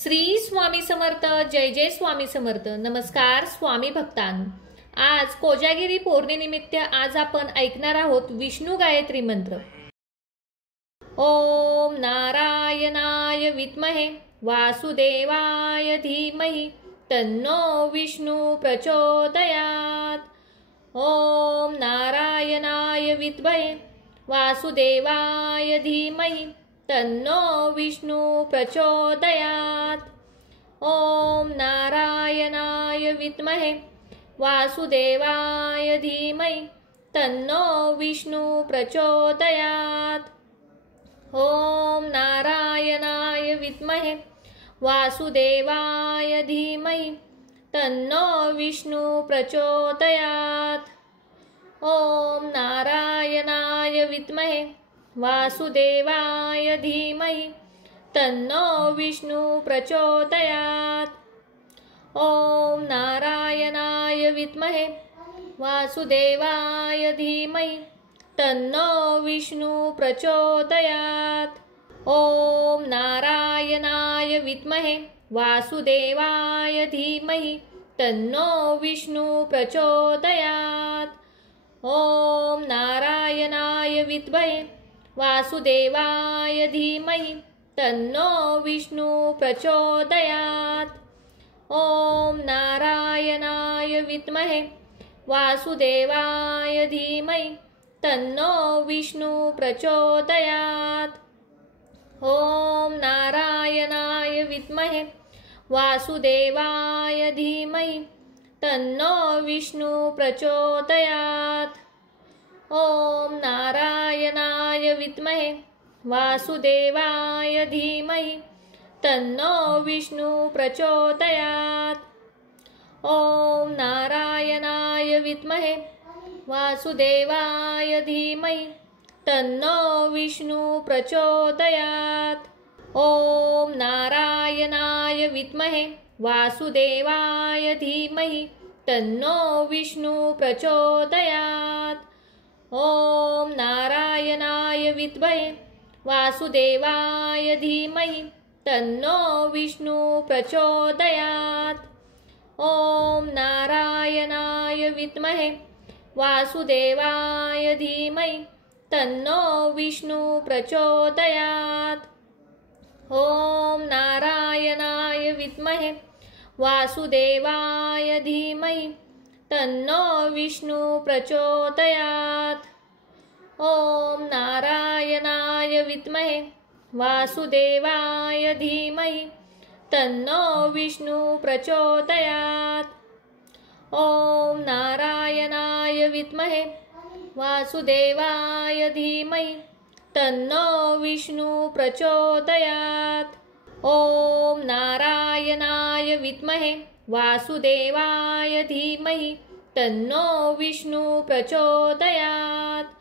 श्री स्वामी समर्थ. जय जय स्वामी समर्थ. नमस्कार स्वामी भक्तांनो. आज कोजागिरी पौर्णिमेनिमित्त आज आपण ऐकणार आहोत विष्णू गायत्री मंत्र. ओम नारायणाय विद्महे वासुदेवाय धीमहि तन्नो विष्णु प्रचोदयात्. ओम नारायणाय विद्महे वासुदेवाय धीमहि तन्नो विष्णु प्रचोदयात्. ओम नारायणाय विद्महे वासुदेवाय धीमहि तन्नो विष्णु प्रचोदयात्. ओम नारायणाय विद्महे वासुदेवाय धीमहि तन्नो विष्णु प्रचोदयात्. ओम नारायणाय विद्महे वासुदेवाय धीमहि तन्नो विष्णु प्रचोदयात्. ओम नारायणाय विद्महे वासुदेवाय धीमहि तन्नो विष्णु प्रचोदयात्. ओम नारायणाय विद्महे वासुदेवाय धीमहि तन्नो विष्णु प्रचोदयात्. ओम नारायणाय विद्महे वासुदेवाय धीमहि तन्नो विष्णु प्रचोदयात्. ओम नारायणाय विद्महे वासुदेवाय धीमहि तन्नो विष्णु प्रचोदयात्. ओम नारायणाय विद्महे वासुदेवाय धीमहि तन्नो विष्णु प्रचोदयात्. ओम नारायणाय विद्महे वासुदेवाय धीमहि तन्नो विष्णु प्रचोदयात्. ओम नारायणाय विद्महे वासुदेवाय धीमहि तन्नो विष्णु प्रचोदयात्. ओम नारायणाय विद्महे वासुदेवाय धीमहि तन्नो विष्णु प्रचोदयात्. ओम नारायणाय विद्महे वासुदेवाय धीमहि तन्नो विष्णु प्रचोदयात्. ओम नारायणाय विद्महे वासुदेवाय धीमहि तन्नो विष्णु प्रचोदयात्. ओम नारायणाय विद्महे वासुदेवाय धीमहि तन्नो विष्णु प्रचोदयात्. ओम नारायणाय विद्महे वासुदेवाय धीमहि तन्नो विष्णु प्रचोदयात्. ओम नारायणाय विद्महे वासुदेवाय धीमहि तन्नो विष्णु प्रचोदयात्. ओम नारायणाय विद्महे वासुदेवाय धीमहि तन्नो विष्णु प्रचोदयात्.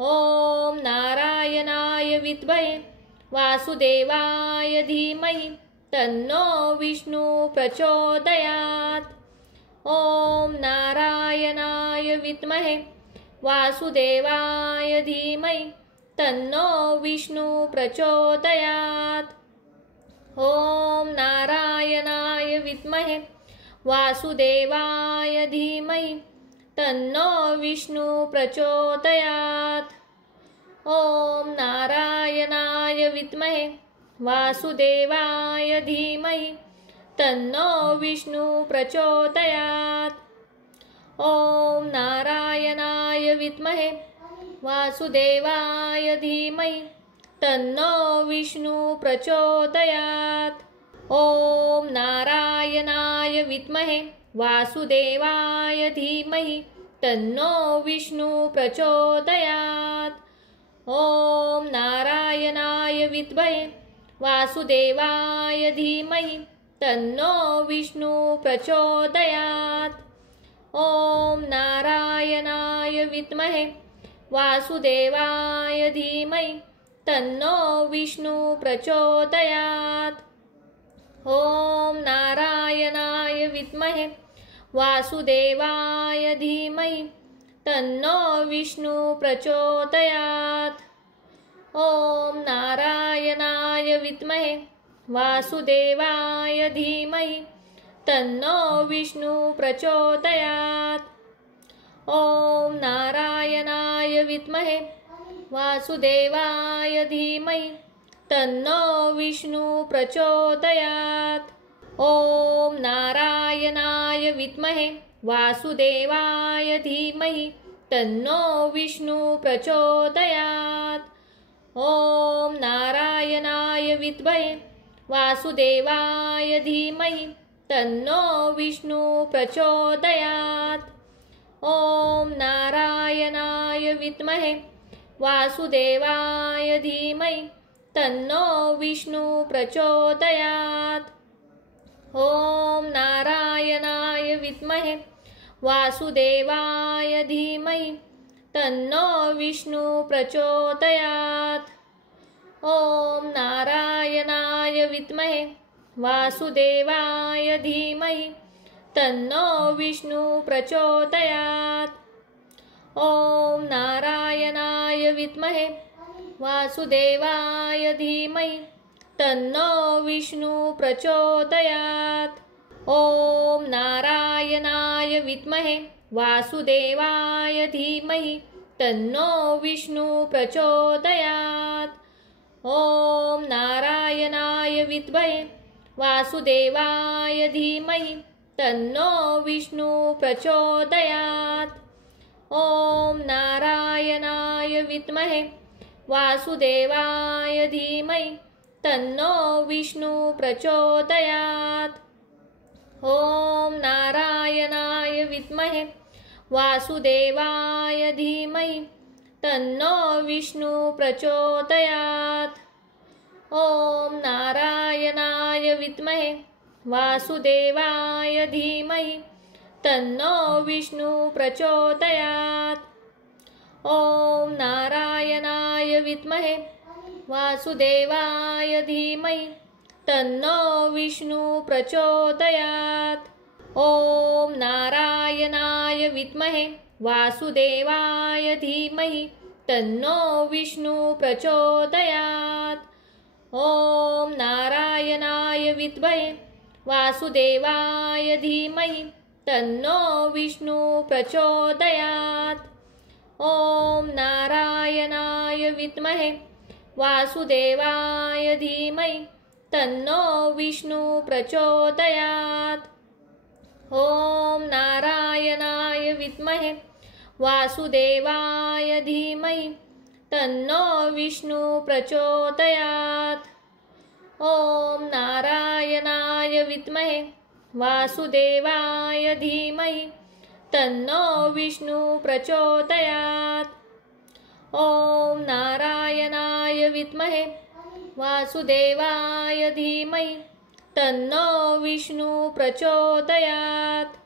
ओम नारायणाय विद्महे वासुदेवाय धीमहि तन्नो विष्णु प्रचोदयात्. ओम नारायणाय विद्महे वासुदेवाय धीमहि तन्नो विष्णु प्रचोदयात्. ओम नारायणाय विद्महे वासुदेवाय धीमहि तन्नो विष्णु प्रचोदयात्. ओम नारायणाय विद्महे वासुदेवाय धीमहि तन्नो विष्णु प्रचोदयात्. ओम नारायणाय विद्महे वासुदेवाय धीमहि तन्नो विष्णु प्रचोदयात्. ओम नारायणाय विद्महे वासुदेवाय धीमहि तन्नो विष्णु प्रचोदयात्. ओम नारायणाय विद्महे वासुदेवाय धीमहि तन्नो विष्णु प्रचोदयात्. ओम नारायणाय विद्महे वासुदेवाय धीमहि तन्नो विष्णु प्रचोदयात्. ओम नारायणाय विद्महे वासुदेवाय धीमहि तन्नो विष्णु प्रचोदयात्. ओम नारायणाय विद्महे वासुदेवाय धीमहि तन्नो विष्णु प्रचोदयात्। ॐ नारायणाय विद्महे वासुदेवाय धीमहि तन्नो विष्णु प्रचोदयात्। ॐ नारायणाय विद्महे वासुदेवाय धीमहि तन्नो विष्णु प्रचोदयात्। ॐ नारायणाय विद्महे वासुदेवाय धीमहि तन्नो विष्णु प्रचोदयात्। ॐ नारायणाय विद्महे वासुदेवाय धीमहि तन्नो विष्णु प्रचोदयात्। ॐ नारायणाय विद्महे वासुदेवाय धीमहि तन्नो विष्णु प्रचोदयात्। ॐ नारायणाय विद्महे वासुदेवाय धीमहि तन्नो विष्णु प्रचोदयात्। ॐ नारायणाय विद्महे वासुदेवाय धीमहि तन्नो विष्णु प्रचोदयात्। ॐ नारायणाय विद्महे वासुदेवाय धीमहि तन्नो विष्णु प्रचोदयात्। ॐ नारायणाय विद्महे वासुदेवाय धीमहि तन्नो विष्णु प्रचोदयात्। ॐ नारायणाय विद्महे वासुदेवाय धीमहि तन्नो विष्णु प्रचोदयात्। ॐ नारायणाय विद्महे वासुदेवाय धीमहि तन्नो विष्णु प्रचोदयात्। ॐ नारायणाय विद्महे वासुदेवाय धीमहि तन्नो विष्णु प्रचोदयात्। ॐ नारायणाय विद्महे वासुदेवाय धीमहि तन्नो विष्णु प्रचोदयात्। ॐ नारायणाय विद्महे वासुदेवाय धीमहि तन्नो विष्णु प्रचोदयात्। ॐ नारायणाय विद्महे वासुदेवाय धीमहि तन्नो विष्णु प्रचोदयात्। ॐ नारायणाय विद्महे वासुदेवाय धीमहि तन्नो विष्णु प्रचोदयात्। ॐ नारायणाय विद्महे वासुदेवाय धीमहि तन्नो विष्णु प्रचोदयात्। ॐ नारायणाय विद्महे वासुदेवाय धीमहि तन्नो विष्णु प्रचोदयात्। ॐ नारायणाय विद्महे वासुदेवाय धीमहि तन्नो विष्णु प्रचोदयात्।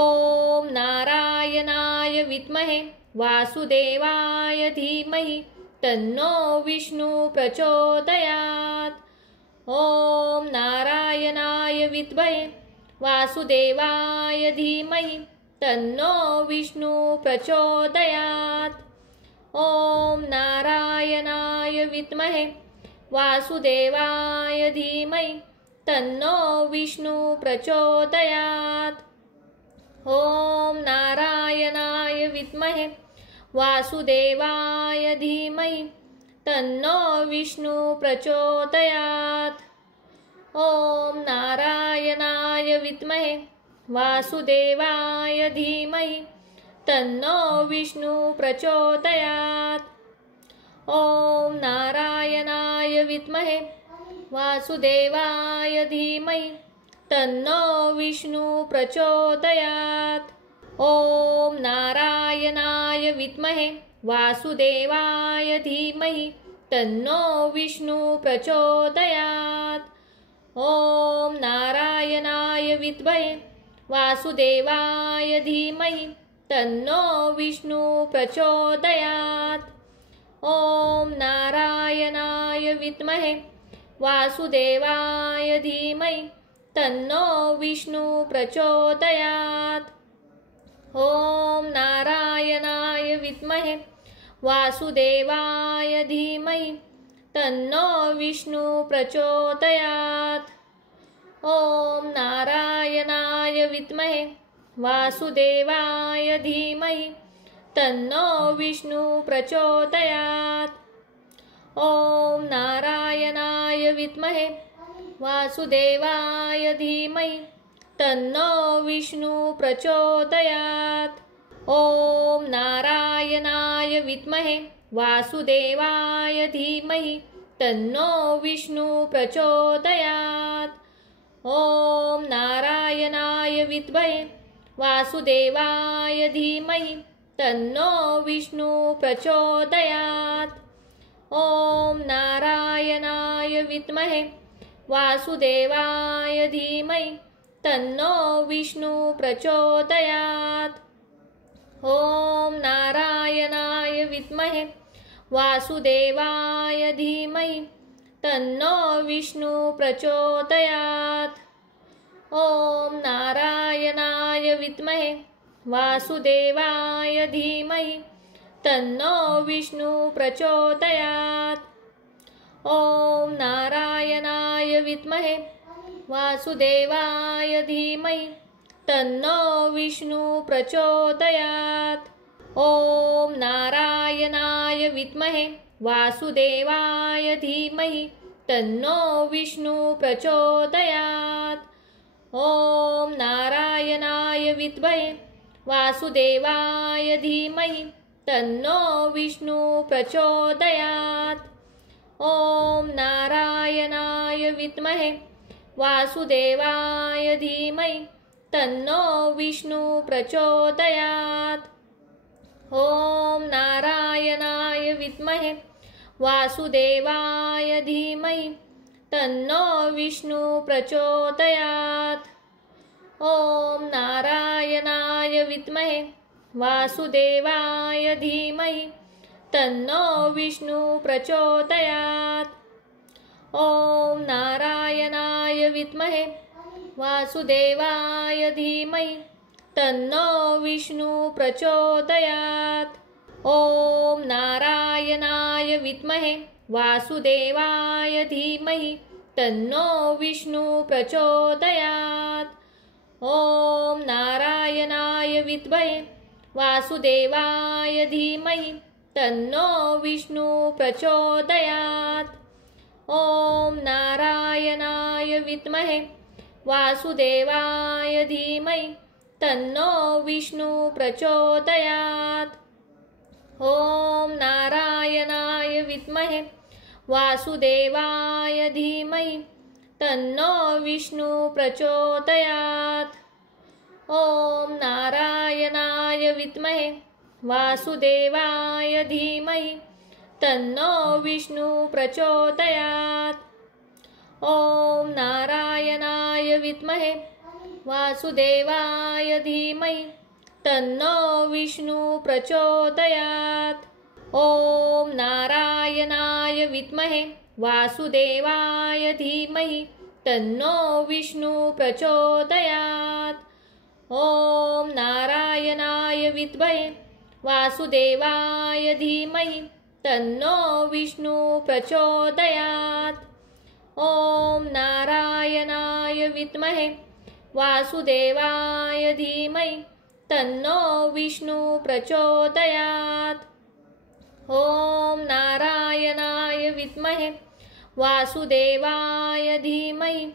ॐ नारायणाय विद्महे वासुदेवाय धीमहि तन्नो विष्णु प्रचोदयात्। ॐ नारायणाय विद्महे वासुदेवाय धीमहि तन्नो विष्णु प्रचोदयात्। ॐ नारायणाय विद्महे वासुदेवाय धीमहि तन्नो विष्णु प्रचोदयात्। ॐ नारायणाय विद्महे वासुदेवाय धीमहि तन्नो विष्णु प्रचोदयात्। ॐ नारायणाय विद्महे वासुदेवाय धीमहि तन्नो विष्णु प्रचोदयात्। ॐ नारायणाय विद्महे वासुदेवाय धीमहि तन्नो विष्णु प्रचोदयात्। ॐ नारायणाय विद्महे वासुदेवाय धीमहि तन्नो विष्णु प्रचोदयात्। ॐ नारायणाय विद्महे वासुदेवाय धीमहि तन्नो विष्णु प्रचोदयात्। ॐ नारायणाय विद्महे वासुदेवाय धीमहि तन्नो विष्णु प्रचोदयात्। ॐ नारायणाय विद्महे वासुदेवाय धीमहि तन्नो विष्णु प्रचोदयात्। ॐ नारायणाय विद्महे वासुदेवाय धीमहि तन्नो विष्णु प्रचोदयात्। ॐ नारायणाय विद्महे वासुदेवाय धीमहि तन्नो विष्णु प्रचोदयात्। ॐ नारायणाय विद्महे वासुदेवाय धीमहि तन्नो विष्णु प्रचोदयात्। ॐ नारायणाय विद्महे वासुदेवाय धीमहि तन्नो विष्णु प्रचोदयात्। ॐ नारायणाय विद्महे वासुदेवाय धीमहि तन्नो विष्णु प्रचोदयात्। ॐ नारायणाय विद्महे वासुदेवाय धीमहि तन्नो विष्णु प्रचोदयात्। ॐ नारायणाय विद्महे वासुदेवाय धीमहि तन्नो विष्णु प्रचोदयात्। ॐ नारायणाय विद्महे वासुदेवाय धीमहि तन्नो विष्णु प्रचोदयात्। ॐ नारायणाय विद्महे वासुदेवाय धीमहि तन्नो विष्णु प्रचोदयात्। ॐ नारायणाय विद्महे वासुदेवाय धीमहि तन्नो विष्णु प्रचोदयात्। ॐ नारायणाय विद्महे वासुदेवाय धीमहि तन्नो विष्णु प्रचोदयात्। ॐ नारायणाय विद्महे वासुदेवाय धीमहि तन्नो विष्णु प्रचोदयात्। ॐ नारायणाय विद्महे वासुदेवाय धीमहि तन्नो विष्णु प्रचोदयात्। ॐ नारायणाय विद्महे वासुदेवाय धीमहि तन्नो विष्णु प्रचोदयात्। ॐ नारायणाय विद्महे वासुदेवाय धीमहि तन्नो विष्णु प्रचोदयात्। ॐ नारायणाय विद्महे वासुदेवाय धीमहि तन्नो विष्णु प्रचोदयात्। ॐ नारायणाय विद्महे वासुदेवाय धीमहि तन्नो विष्णु प्रचोदयात्। ॐ नारायणाय विद्महे वासुदेवाय धीमहि तन्नो विष्णु प्रचोदयात्। ॐ नारायणाय विद्महे वासुदेवाय धीमहि तन्नो विष्णु प्रचोदयात्। ॐ नारायणाय विद्महे वासुदेवाय धीमहि तन्नो विष्णु प्रचोदयात्। ॐ नारायणाय विद्महे वासुदेवाय धीमहि तन्नो विष्णु प्रचोदयात्। ॐ नारायणाय विद्महे वासुदेवाय धीमहि तन्नो विष्णु प्रचोदयात्। ॐ नारायणाय विद्महे वासुदेवाय धीमहि तन्नो विष्णु प्रचोदयात्। ॐ नारायणाय विद्महे वासुदेवाय धीमहि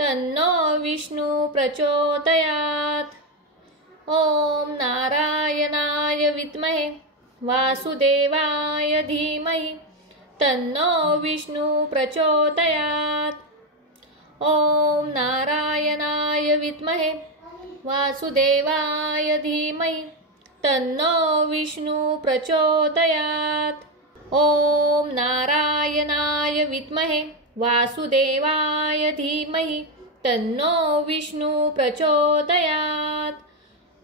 तन्नो विष्णु प्रचोदयात्। ॐ नारायणाय विद्महे वासुदेवाय धीमहि तन्नो विष्णु प्रचोदयात्। ॐ नारायणाय विद्महे वासुदेवाय धीमहि तन्नो विष्णु प्रचोदयात्। ॐ नारायणाय विद्महे वासुदेवाय धीमहि तन्नो विष्णु प्रचोदयात्।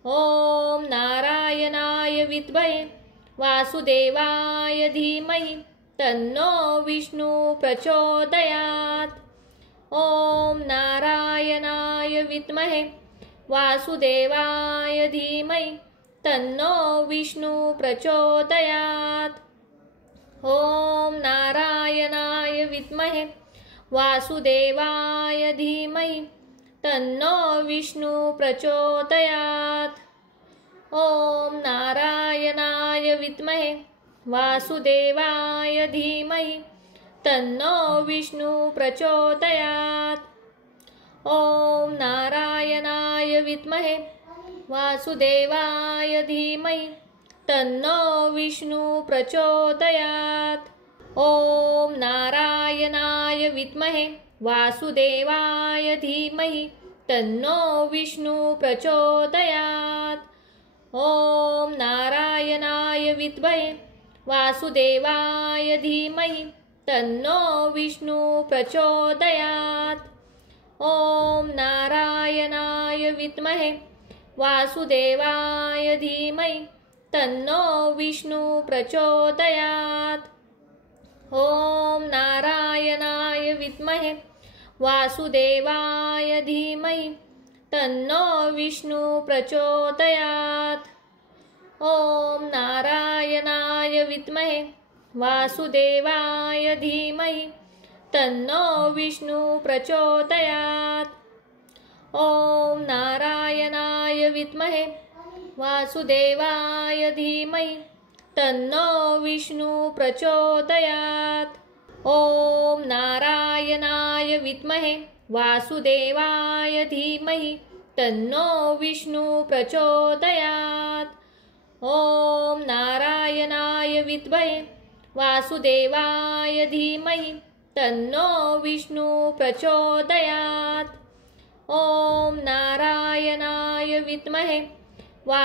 ॐ नारायणाय विद्महे वासुदेवाय धीमहि तन्नो विष्णु प्रचोदयात्। ॐ नारायणाय विद्महे वासुदेवाय धीमहि तन्नो विष्णु प्रचोदयात्। ॐ नारायणाय विद्महे वासुदेवाय धीमहि तन्नो विष्णु प्रचोदयात्। ॐ नारायणाय विद्महे वासुदेवाय धीमहि तन्नो विष्णु प्रचोदयात्। ॐ नारायणाय विद्महे वासुदेवाय धीमहि तन्नो विष्णु प्रचोदयात्। ॐ नारायणाय विद्महे वासुदेवाय धीमहि तन्नो विष्णु प्रचोदयात्। ॐ नारायणाय विद्महे वासुदेवाय धीमहि तन्नो विष्णु प्रचोदयात्। ॐ नारायणाय विद्महे वासुदेवाय धीमहि तन्नो विष्णु प्रचोदयात्। ॐ नारायणाय विद्महे वासुदेवाय धीमहि तन्नो विष्णु प्रचोदयात्। ॐ नारायणाय विद्महे वासुदेवाय धीमहि तन्नो विष्णु प्रचोदयात्। ॐ नारायणाय विद्महे वासुदेवाय धीमहि तन्नो विष्णु प्रचोदयात्। ॐ नारायणाय विद्महे वासुदेवाय धीमहि तन्नो विष्णु प्रचोदयात्। ॐ नारायणाय विद्महे वासुदेवाय धीमहि तन्नो विष्णु प्रचोदयात्। ॐ नारायणाय विद्महे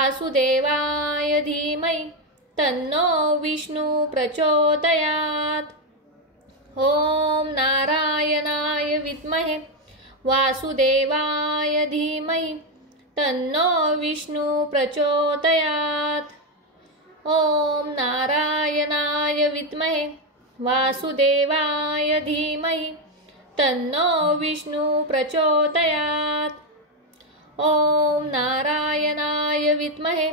वासुदेवाय धीमहि तन्नो विष्णु प्रचोदयात्। ॐ नारायणाय विद्महे वासुदेवाय धीमहि तन्नो विष्णु प्रचोदयात्। ॐ नारायणाय विद्महे वासुदेवाय धीमहि तन्नो विष्णु प्रचोदयात्। ॐ नारायणाय विद्महे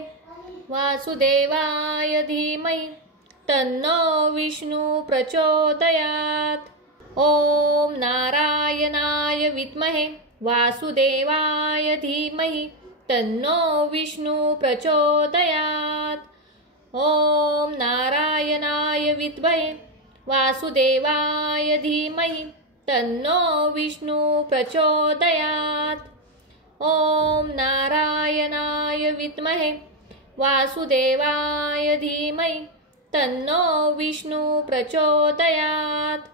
वासुदेवाय धीमहि तन्नो विष्णु प्रचोदयात्। ॐ नारायणाय विद्महे वासुदेवाय धीमहि तन्नो विष्णु प्रचोदयात्। ॐ नारायणाय विद्महे वासुदेवाय धीमहि तन्नो विष्णु प्रचोदयात्। ॐ नारायणाय विद्महे वासुदेवाय धीमहि तन्नो विष्णु प्रचोदयात्।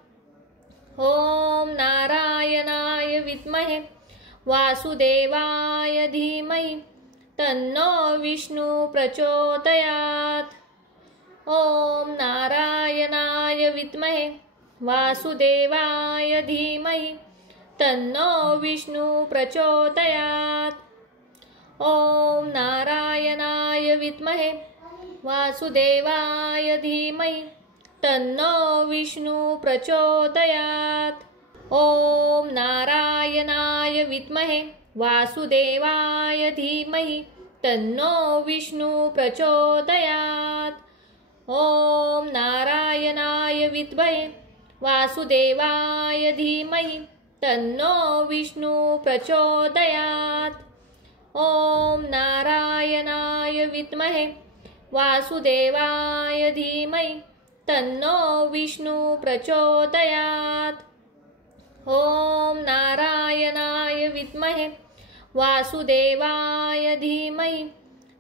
ॐ नारायणाय विद्महे वासुदेवाय धीमहि तन्नो विष्णु प्रचोदयात्। ॐ नारायणाय विद्महे वासुदेवाय धीमहि तन्नो विष्णु प्रचोदयात्। ॐ नारायणाय विद्महे वासुदेवाय धीमहि तन्नो विष्णु प्रचोदयात्। ॐ नारायणाय विद्महे वासुदेवाय धीमहि तन्नो विष्णु प्रचोदयात्। ॐ नारायणाय विद्महे वासुदेवाय धीमहि तन्नो विष्णु प्रचोदयात्। ॐ नारायणाय विद्महे वासुदेवाय धीमहि तन्नो विष्णु प्रचोदयात्। ॐ नारायणाय विद्महे वासुदेवाय धीमहि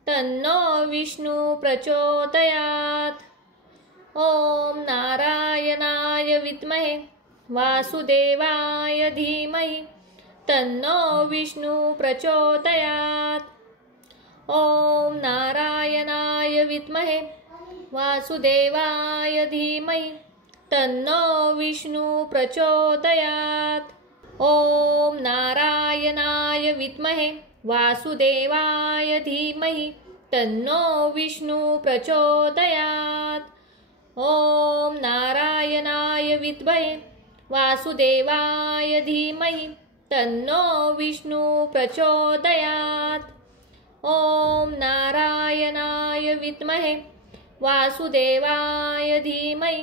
तन्नो विष्णु प्रचोदयात्। ॐ नारायणाय विद्महे वासुदेवाय धीमहि तन्नो विष्णु प्रचोदयात्। ॐ नारायणाय विद्महे वासुदेवाय धीमहि तन्नो विष्णु प्रचोदयात्। ॐ नारायणाय विद्महे वासुदेवाय धीमहि तन्नो विष्णु प्रचोदयात्। ॐ नारायणाय विद्महे वासुदेवाय धीमहि तन्नो विष्णु प्रचोदयात्। ॐ नारायणाय विद्महे वासुदेवाय धीमहि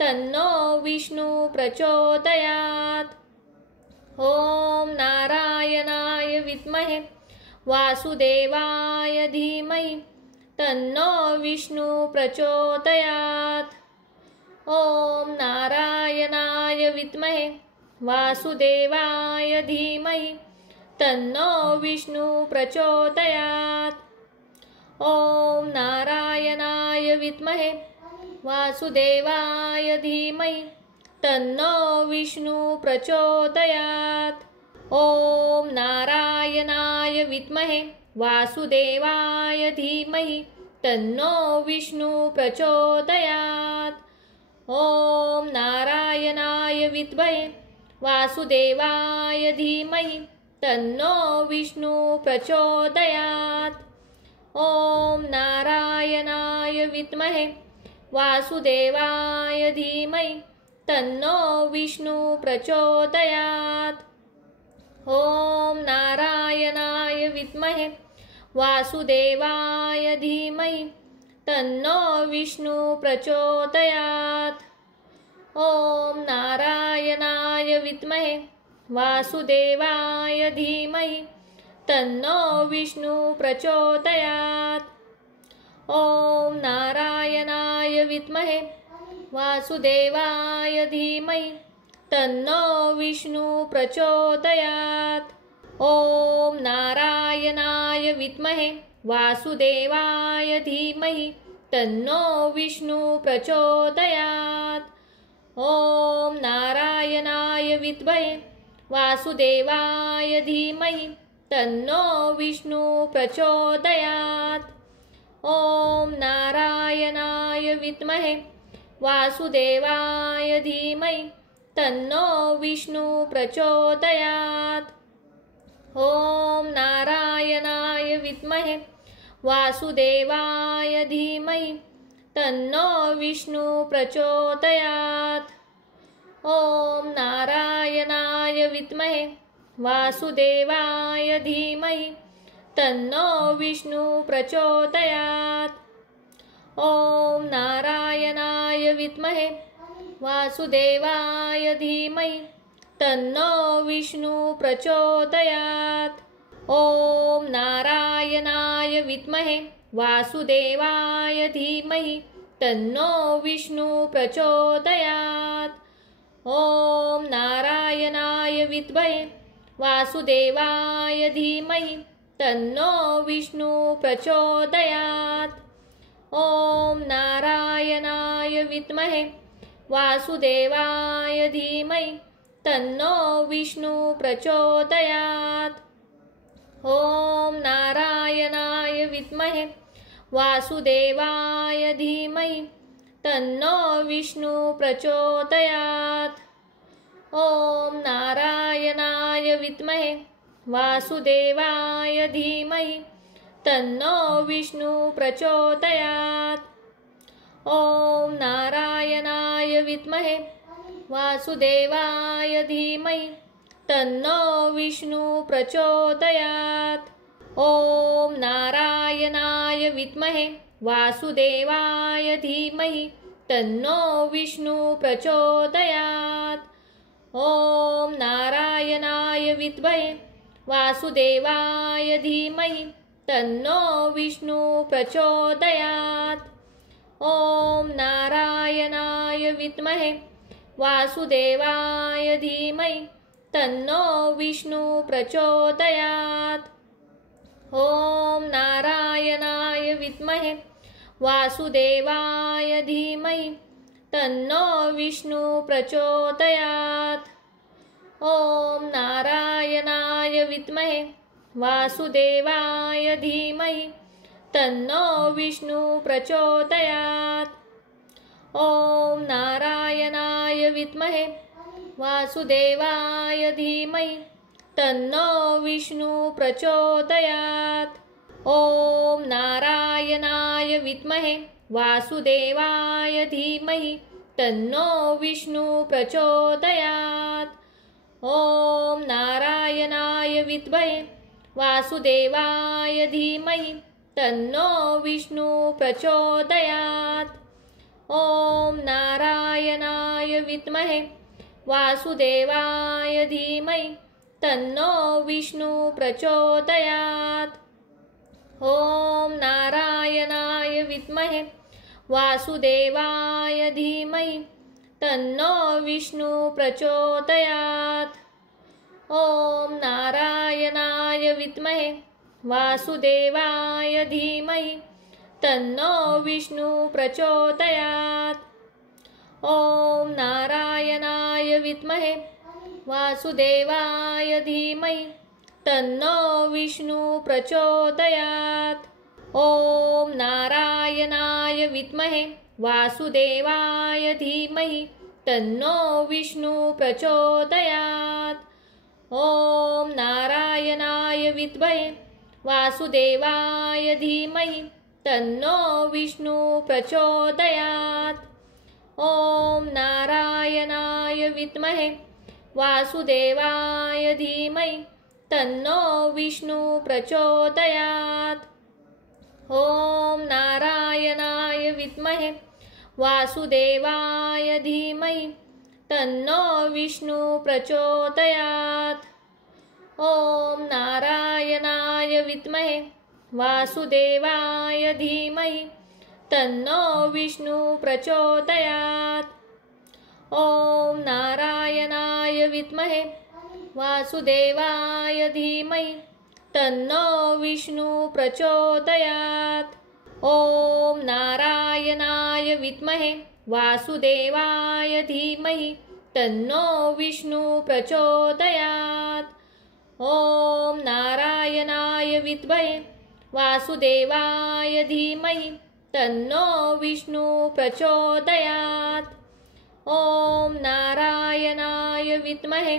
तन्नो विष्णु प्रचोदयात्। ॐ नारायणाय विद्महे वासुदेवाय धीमहि तन्नो विष्णु प्रचोदयात्। ॐ नारायणाय विद्महे वासुदेवाय धीमहि तन्नो विष्णु प्रचोदयात्। ॐ नारायणाय विद्महे वासुदेवाय धीमहि तन्नो विष्णु प्रचोदयात्। ॐ नारायणाय विद्महे वासुदेवाय धीमहि तन्नो विष्णु प्रचोदयात्। ॐ नारायणाय विद्महे वासुदेवाय धीमहि तन्नो विष्णु प्रचोदयात्। ॐ नारायणाय विद्महे वासुदेवाय धीमहि तन्नो विष्णु प्रचोदयात्। ॐ नारायणाय विद्महे वासुदेवाय धीमहि तन्नो विष्णु प्रचोदयात्। ॐ नारायणाय विद्महे वासुदेवाय धीमहि तन्नो विष्णु प्रचोदयात्। ॐ नारायणाय विद्महे वासुदेवाय धीमहि तन्नो विष्णु प्रचोदयात्। ॐ नारायणाय विद्महे वासुदेवाय धीमहि तन्नो विष्णु प्रचोदयात्। ॐ नारायणाय विद्महे वासुदेवाय धीमहि तन्नो विष्णु प्रचोदयात्। ॐ नारायणाय विद्महे वासुदेवाय धीमहि तन्नो विष्णु प्रचोदयात्। ॐ नारायणाय विद्महे वासुदेवाय धीमहि तन्नो विष्णु प्रचोदयात्। ॐ नारायणाय विद्महे वासुदेवाय धीमहि तन्नो विष्णु प्रचोदयात्। ॐ नारायणाय विद्महे वासुदेवाय धीमहि तन्नो विष्णु प्रचोदयात्। ॐ नारायणाय विद्महे वासुदेवाय धीमहि तन्नो विष्णु प्रचोदयात्। ॐ नारायणाय विद्महे वासुदेवाय धीमहि तन्नो विष्णु प्रचोदयात्। ॐ नारायणाय विद्महे वासुदेवाय धीमहि तन्नो विष्णु प्रचोदयात्। ॐ नारायणाय विद्महे वासुदेवाय धीमहि तन्नो विष्णु प्रचोदयात्। ॐ नारायणाय विद्महे वासुदेवाय धीमहि तन्नो विष्णु प्रचोदयात्। ॐ नारायणाय विद्महे वासुदेवाय धीमहि तन्नो विष्णु प्रचोदयात्। ॐ नारायणाय विद्महे वासुदेवाय धीमहि तन्नो विष्णु प्रचोदयात्। ॐ नारायणाय विद्महे वासुदेवाय धीमहि तन्नो विष्णु प्रचोदयात्। ॐ नारायणाय विद्महे वासुदेवाय धीमहि तन्नो विष्णु प्रचोदयात्। ॐ नारायणाय विद्महे वासुदेवाय धीमहि तन्नो विष्णु प्रचोदयात्। ॐ नारायणाय विद्महे वासुदेवाय धीमहि तन्नो विष्णु प्रचोदयात्। ॐ नारायणाय विद्महे वासुदेवाय धीमहि तन्नो विष्णु प्रचोदयात्। ॐ नारायणाय विद्महे वासुदेवाय धीमहि तन्नो विष्णु प्रचोदयात्। ॐ नारायणाय विद्महे वासुदेवाय धीमहि तन्नो विष्णु प्रचोदयात्। ॐ नारायणाय विद्महे वासुदेवाय धीमहि तन्नो विष्णु प्रचोदयात्। ॐ नारायणाय विद्महे वासुदेवाय धीमहि तन्नो विष्णु प्रचोदयात्। ॐ नारायणाय विद्महे वासुदेवाय धीमहि तन्नो विष्णु प्रचोदयात्। ॐ नारायणाय विद्महे वासुदेवाय धीमहि तन्नो विष्णु प्रचोदयात्। ॐ नारायणाय विद्महे वासुदेवाय धीमहि तन्नो विष्णु प्रचोदयात्। ॐ नारायणाय विद्महे वासुदेवाय धीमहि तन्नो विष्णु प्रचोदयात्। ॐ नारायणाय विद्महे वासुदेवाय धीमहि तन्नो विष्णु प्रचोदयात्। ॐ नारायणाय विद्महे वासुदेवाय धीमहि तन्नो विष्णु प्रचोदयात्। ॐ नारायणाय विद्महे वासुदेवाय धीमहि तन्नो विष्णु प्रचोदयात्। ॐ नारायणाय विद्महे वासुदेवाय धीमहि तन्नो विष्णु प्रचोदयात्। ॐ नारायणाय विद्महे वासुदेवाय धीमहि तन्नो विष्णु प्रचोदयात्। ॐ नारायणाय विद्महे वासुदेवाय धीमहि तन्नो विष्णु प्रचोदयात्। ॐ नारायणाय विद्महे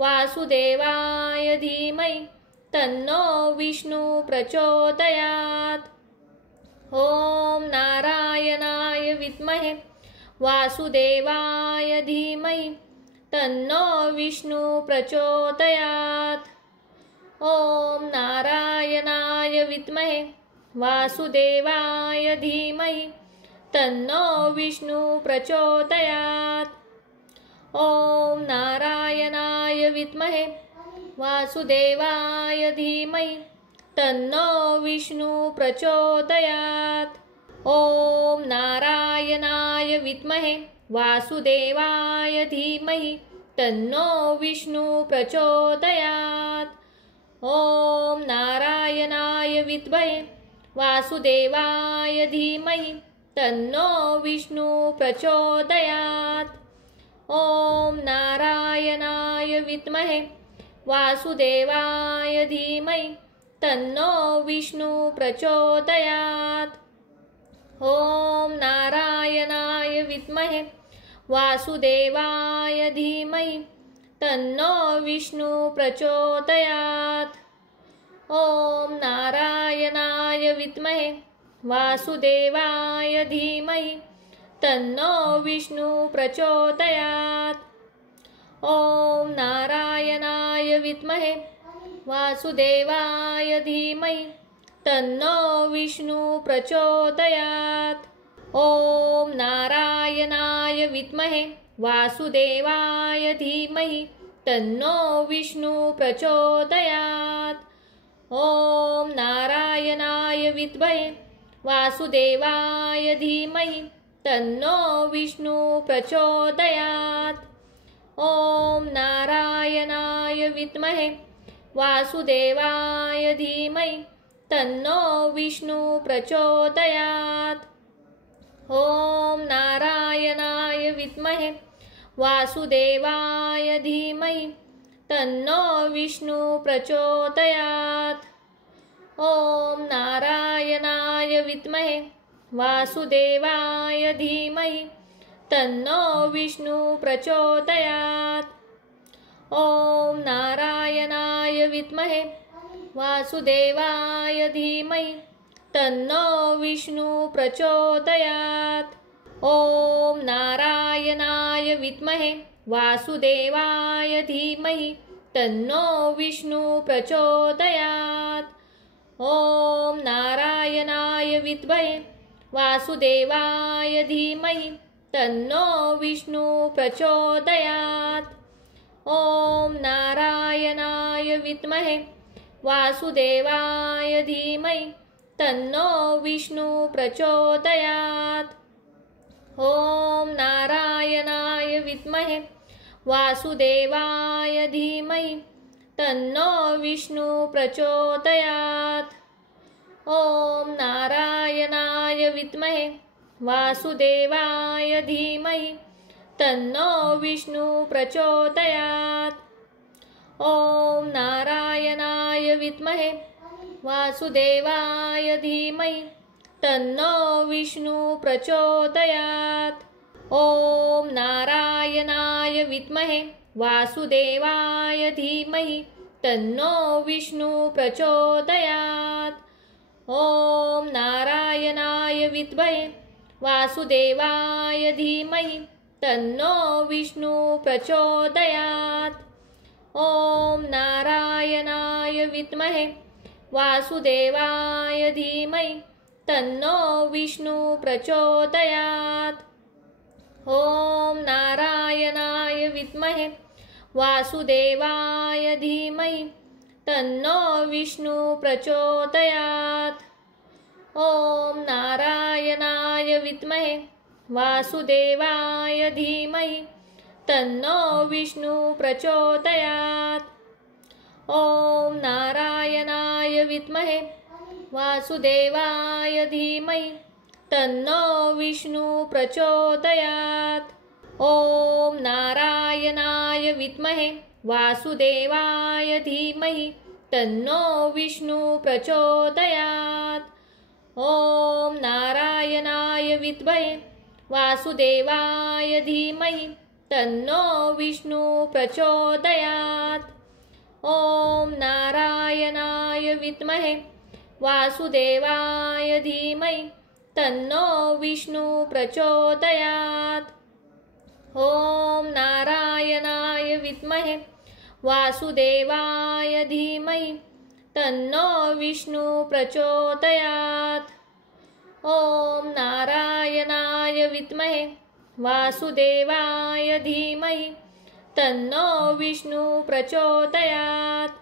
वासुदेवाय धीमहि तन्नो विष्णु प्रचोदयात्। ॐ नारायणाय विद्महे वासुदेवाय धीमहि तन्नो विष्णु प्रचोदयात्। ॐ नारायणाय विद्महे वासुदेवाय धीमहि तन्नो विष्णु प्रचोदयात्। ॐ नारायणाय विद्महे वासुदेवाय धीमहि तन्नो विष्णु प्रचोदयात्। ॐ नारायणाय विद्महे वासुदेवाय धीमहि तन्नो विष्णु प्रचोदयात्। ॐ नारायणाय विद्महे वासुदेवाय धीमहि तन्नो विष्णु प्रचोदयात्। ॐ नारायणाय विद्महे वासुदेवाय धीमहि तन्नो विष्णु प्रचोदयात्। ॐ नारायणाय विद्महे वासुदेवाय धीमहि तन्नो विष्णु प्रचोदयात्। ॐ नारायणाय विद्महे वासुदेवाय धीमहि तन्नो विष्णु प्रचोदयात्। ॐ नारायणाय विद्महे वासुदेवाय धीमहि तन्नो विष्णु प्रचोदयात्। ॐ नारायणाय विद्महे वासुदेवाय धीमहि तन्नो विष्णु प्रचोदयात्। ॐ नारायणाय विद्महे वासुदेवाय धीमहि तन्नो विष्णु प्रचोदयात्। ॐ नारायणाय विद्महे वासुदेवाय धीमहि तन्नो विष्णु प्रचोदयात्। ॐ नारायणाय विद्महे वासुदेवाय धीमहि तन्नो विष्णु प्रचोदयात्। ॐ नारायणाय विद्महे वासुदेवाय धीमहि तन्नो विष्णु प्रचोदयात्। ॐ नारायणाय विद्महे वासुदेवाय धीमहि तन्नो विष्णु प्रचोदयात्। ॐ नारायणाय विद्महे वासुदेवाय धीमहि तन्नो विष्णु प्रचोदयात्। ॐ नारायणाय विद्महे वासुदेवाय धीमहि तन्नो विष्णु प्रचोदयात्। ॐ नारायणाय विद्महे वासुदेवाय धीमहि तन्नो विष्णु प्रचोदयात्। ॐ नारायणाय विद्महे वासुदेवाय धीमहि तन्नो विष्णु प्रचोदयात्। ॐ नारायणाय विद्महे वासुदेवाय धीमहि तन्नो विष्णु प्रचोदयात्। ॐ नारायणाय विद्महे वासुदेवाय धीमहि तन्नो विष्णु प्रचोदयात्। ॐ नारायणाय विद्महे वासुदेवाय धीमहि तन्नो विष्णु प्रचोदयात्। ॐ नारायणाय विद्महे वासुदेवाय धीमहि तन्नो विष्णु प्रचोदयात्। ॐ नारायणाय विद्महे वासुदेवाय धीमहि तन्नो विष्णु प्रचोदयात्। ॐ नारायणाय विद्महे वासुदेवाय धीमहि तन्नो विष्णु प्रचोदयात्। ॐ नारायणाय विद्महे वासुदेवाय धीमहि तन्नो विष्णु प्रचोदयात्। ॐ नारायणाय विद्महे वासुदेवाय धीमहि तन्नो विष्णु प्रचोदयात्। ॐ नारायणाय विद्महे वासुदेवाय धीमहि तन्नो विष्णु प्रचोदयात्। ॐ नारायणाय विद्महे वासुदेवाय धीमहि तन्नो विष्णु प्रचोदयात्। ॐ नारायणाय विद्महे वासुदेवाय धीमहि तन्नो विष्णु प्रचोदयात्। ॐ नारायणाय विद्महे वासुदेवाय धीमहि तन्नो विष्णु प्रचोदयात्। ॐ नारायणाय विद्महे वासुदेवाय धीमहि तन्नो विष्णु प्रचोदयात्।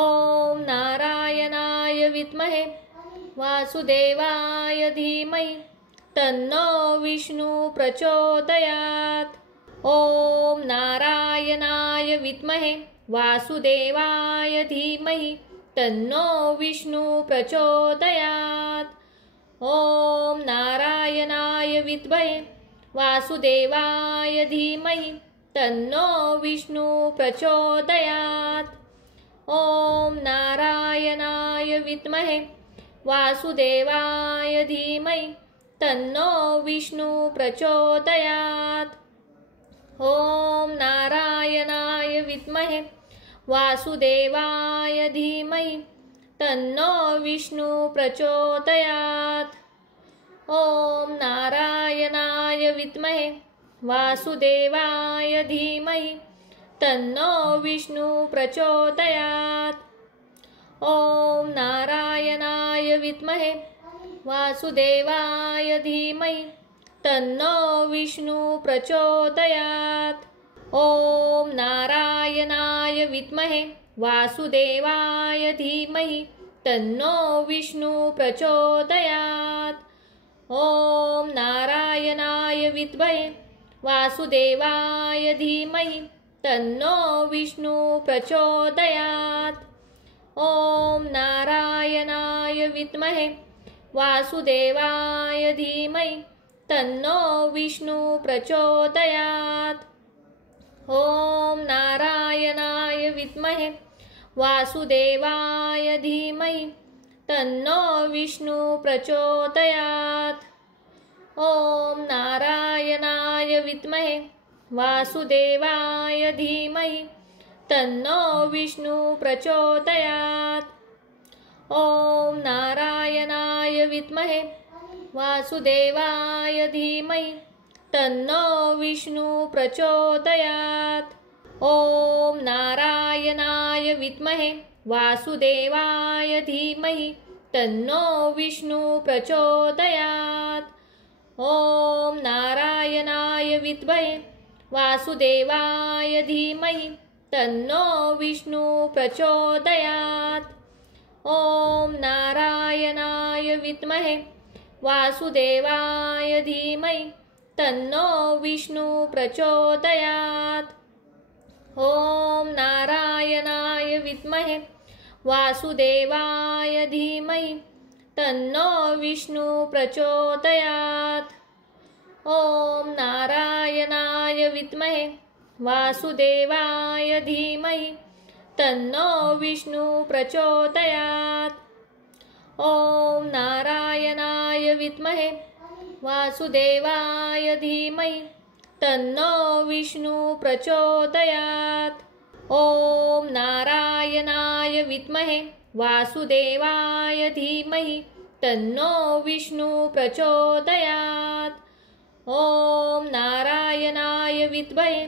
ॐ नारायणाय विद्महे वासुदेवाय धीमहि तन्नो विष्णु प्रचोदयात्। ॐ नारायणाय विद्महे वासुदेवाय धीमहि तन्नो विष्णु प्रचोदयात्। ॐ नारायणाय विद्महे वासुदेवाय धीमहि तन्नो विष्णु प्रचोदयात्। ॐ नारायणाय विद्महे वासुदेवाय धीमहि तन्नो विष्णु प्रचोदयात्। ॐ नारायणाय विद्महे वासुदेवाय धीमहि तन्नो विष्णु प्रचोदयात्। ॐ नारायणाय विद्महे वासुदेवाय धीमहि तन्नो विष्णु प्रचोदयात्। ॐ नारायणाय विद्महे वासुदेवाय धीमहि तन्नो विष्णु प्रचोदयात्। ॐ नारायणाय विद्महे वासुदेवाय धीमहि तन्नो विष्णु प्रचोदयात्। ॐ नारायणाय विद्महे वासुदेवाय धीमहि तन्नो विष्णु प्रचोदयात्। ॐ नारायणाय विद्महे वासुदेवाय धीमहि तन्नो विष्णु प्रचोदयात्। ॐ नारायणाय विद्महे वासुदेवाय धीमहि तन्नो विष्णु प्रचोदयात्। ॐ नारायणाय विद्महे वासुदेवाय धीमहि तन्नो विष्णु प्रचोदयात्। ॐ नारायणाय विद्महे वासुदेवाय धीमहि तन्नो विष्णु प्रचोदयात्। ॐ नारायणाय विद्महे वासुदेवाय धीमहि तन्नो विष्णु प्रचोदयात्। ॐ नारायणाय विद्महे वासुदेवाय धीमहि तन्नो विष्णु प्रचोदयात्। ॐ नारायणाय विद्महे वासुदेवाय धीमहि तन्नो विष्णु प्रचोदयात्। ॐ नारायणाय विद्महे वासुदेवाय धीमहि तन्नो विष्णु प्रचोदयात्। ॐ नारायणाय विद्महे वासुदेवाय धीमहि तन्नो विष्णु प्रचोदयात्। ॐ नारायणाय विद्महे वासुदेवाय धीमहि तन्नो विष्णु प्रचोदयात्। ॐ नारायणाय विद्महे वासुदेवाय धीमहि तन्नो विष्णु प्रचोदयात्। ॐ नारायणाय विद्महे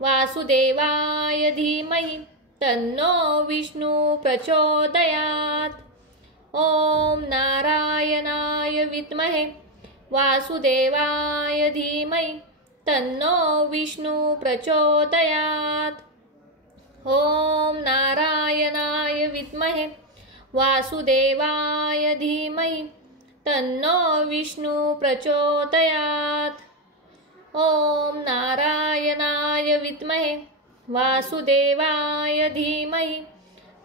वासुदेवाय धीमहि तन्नो विष्णु प्रचोदयात्। ॐ नारायणाय विद्महे वासुदेवाय धीमहि तन्नो विष्णु प्रचोदयात्। ॐ नारायणाय विद्महे वासुदेवाय धीमहि तन्नो विष्णु प्रचोदयात्। ॐ नारायणाय विद्महे वासुदेवाय धीमहि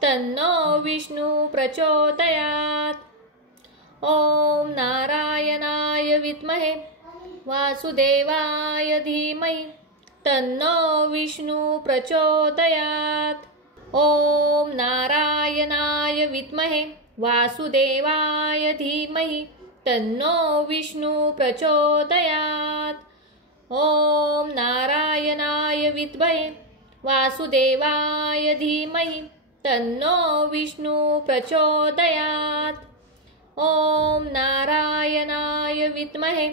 तन्नो विष्णु प्रचोदयात्। ॐ नारायणाय विद्महे वासुदेवाय धीमहि तन्नो विष्णु प्रचोदयात्। ॐ नारायणाय विद्महे वासुदेवाय धीमहि तन्नो विष्णु प्रचोदयात्। ॐ नारायणाय विद्महे वासुदेवाय धीमहि तन्नो विष्णु प्रचोदयात्। ॐ नारायणाय विद्महे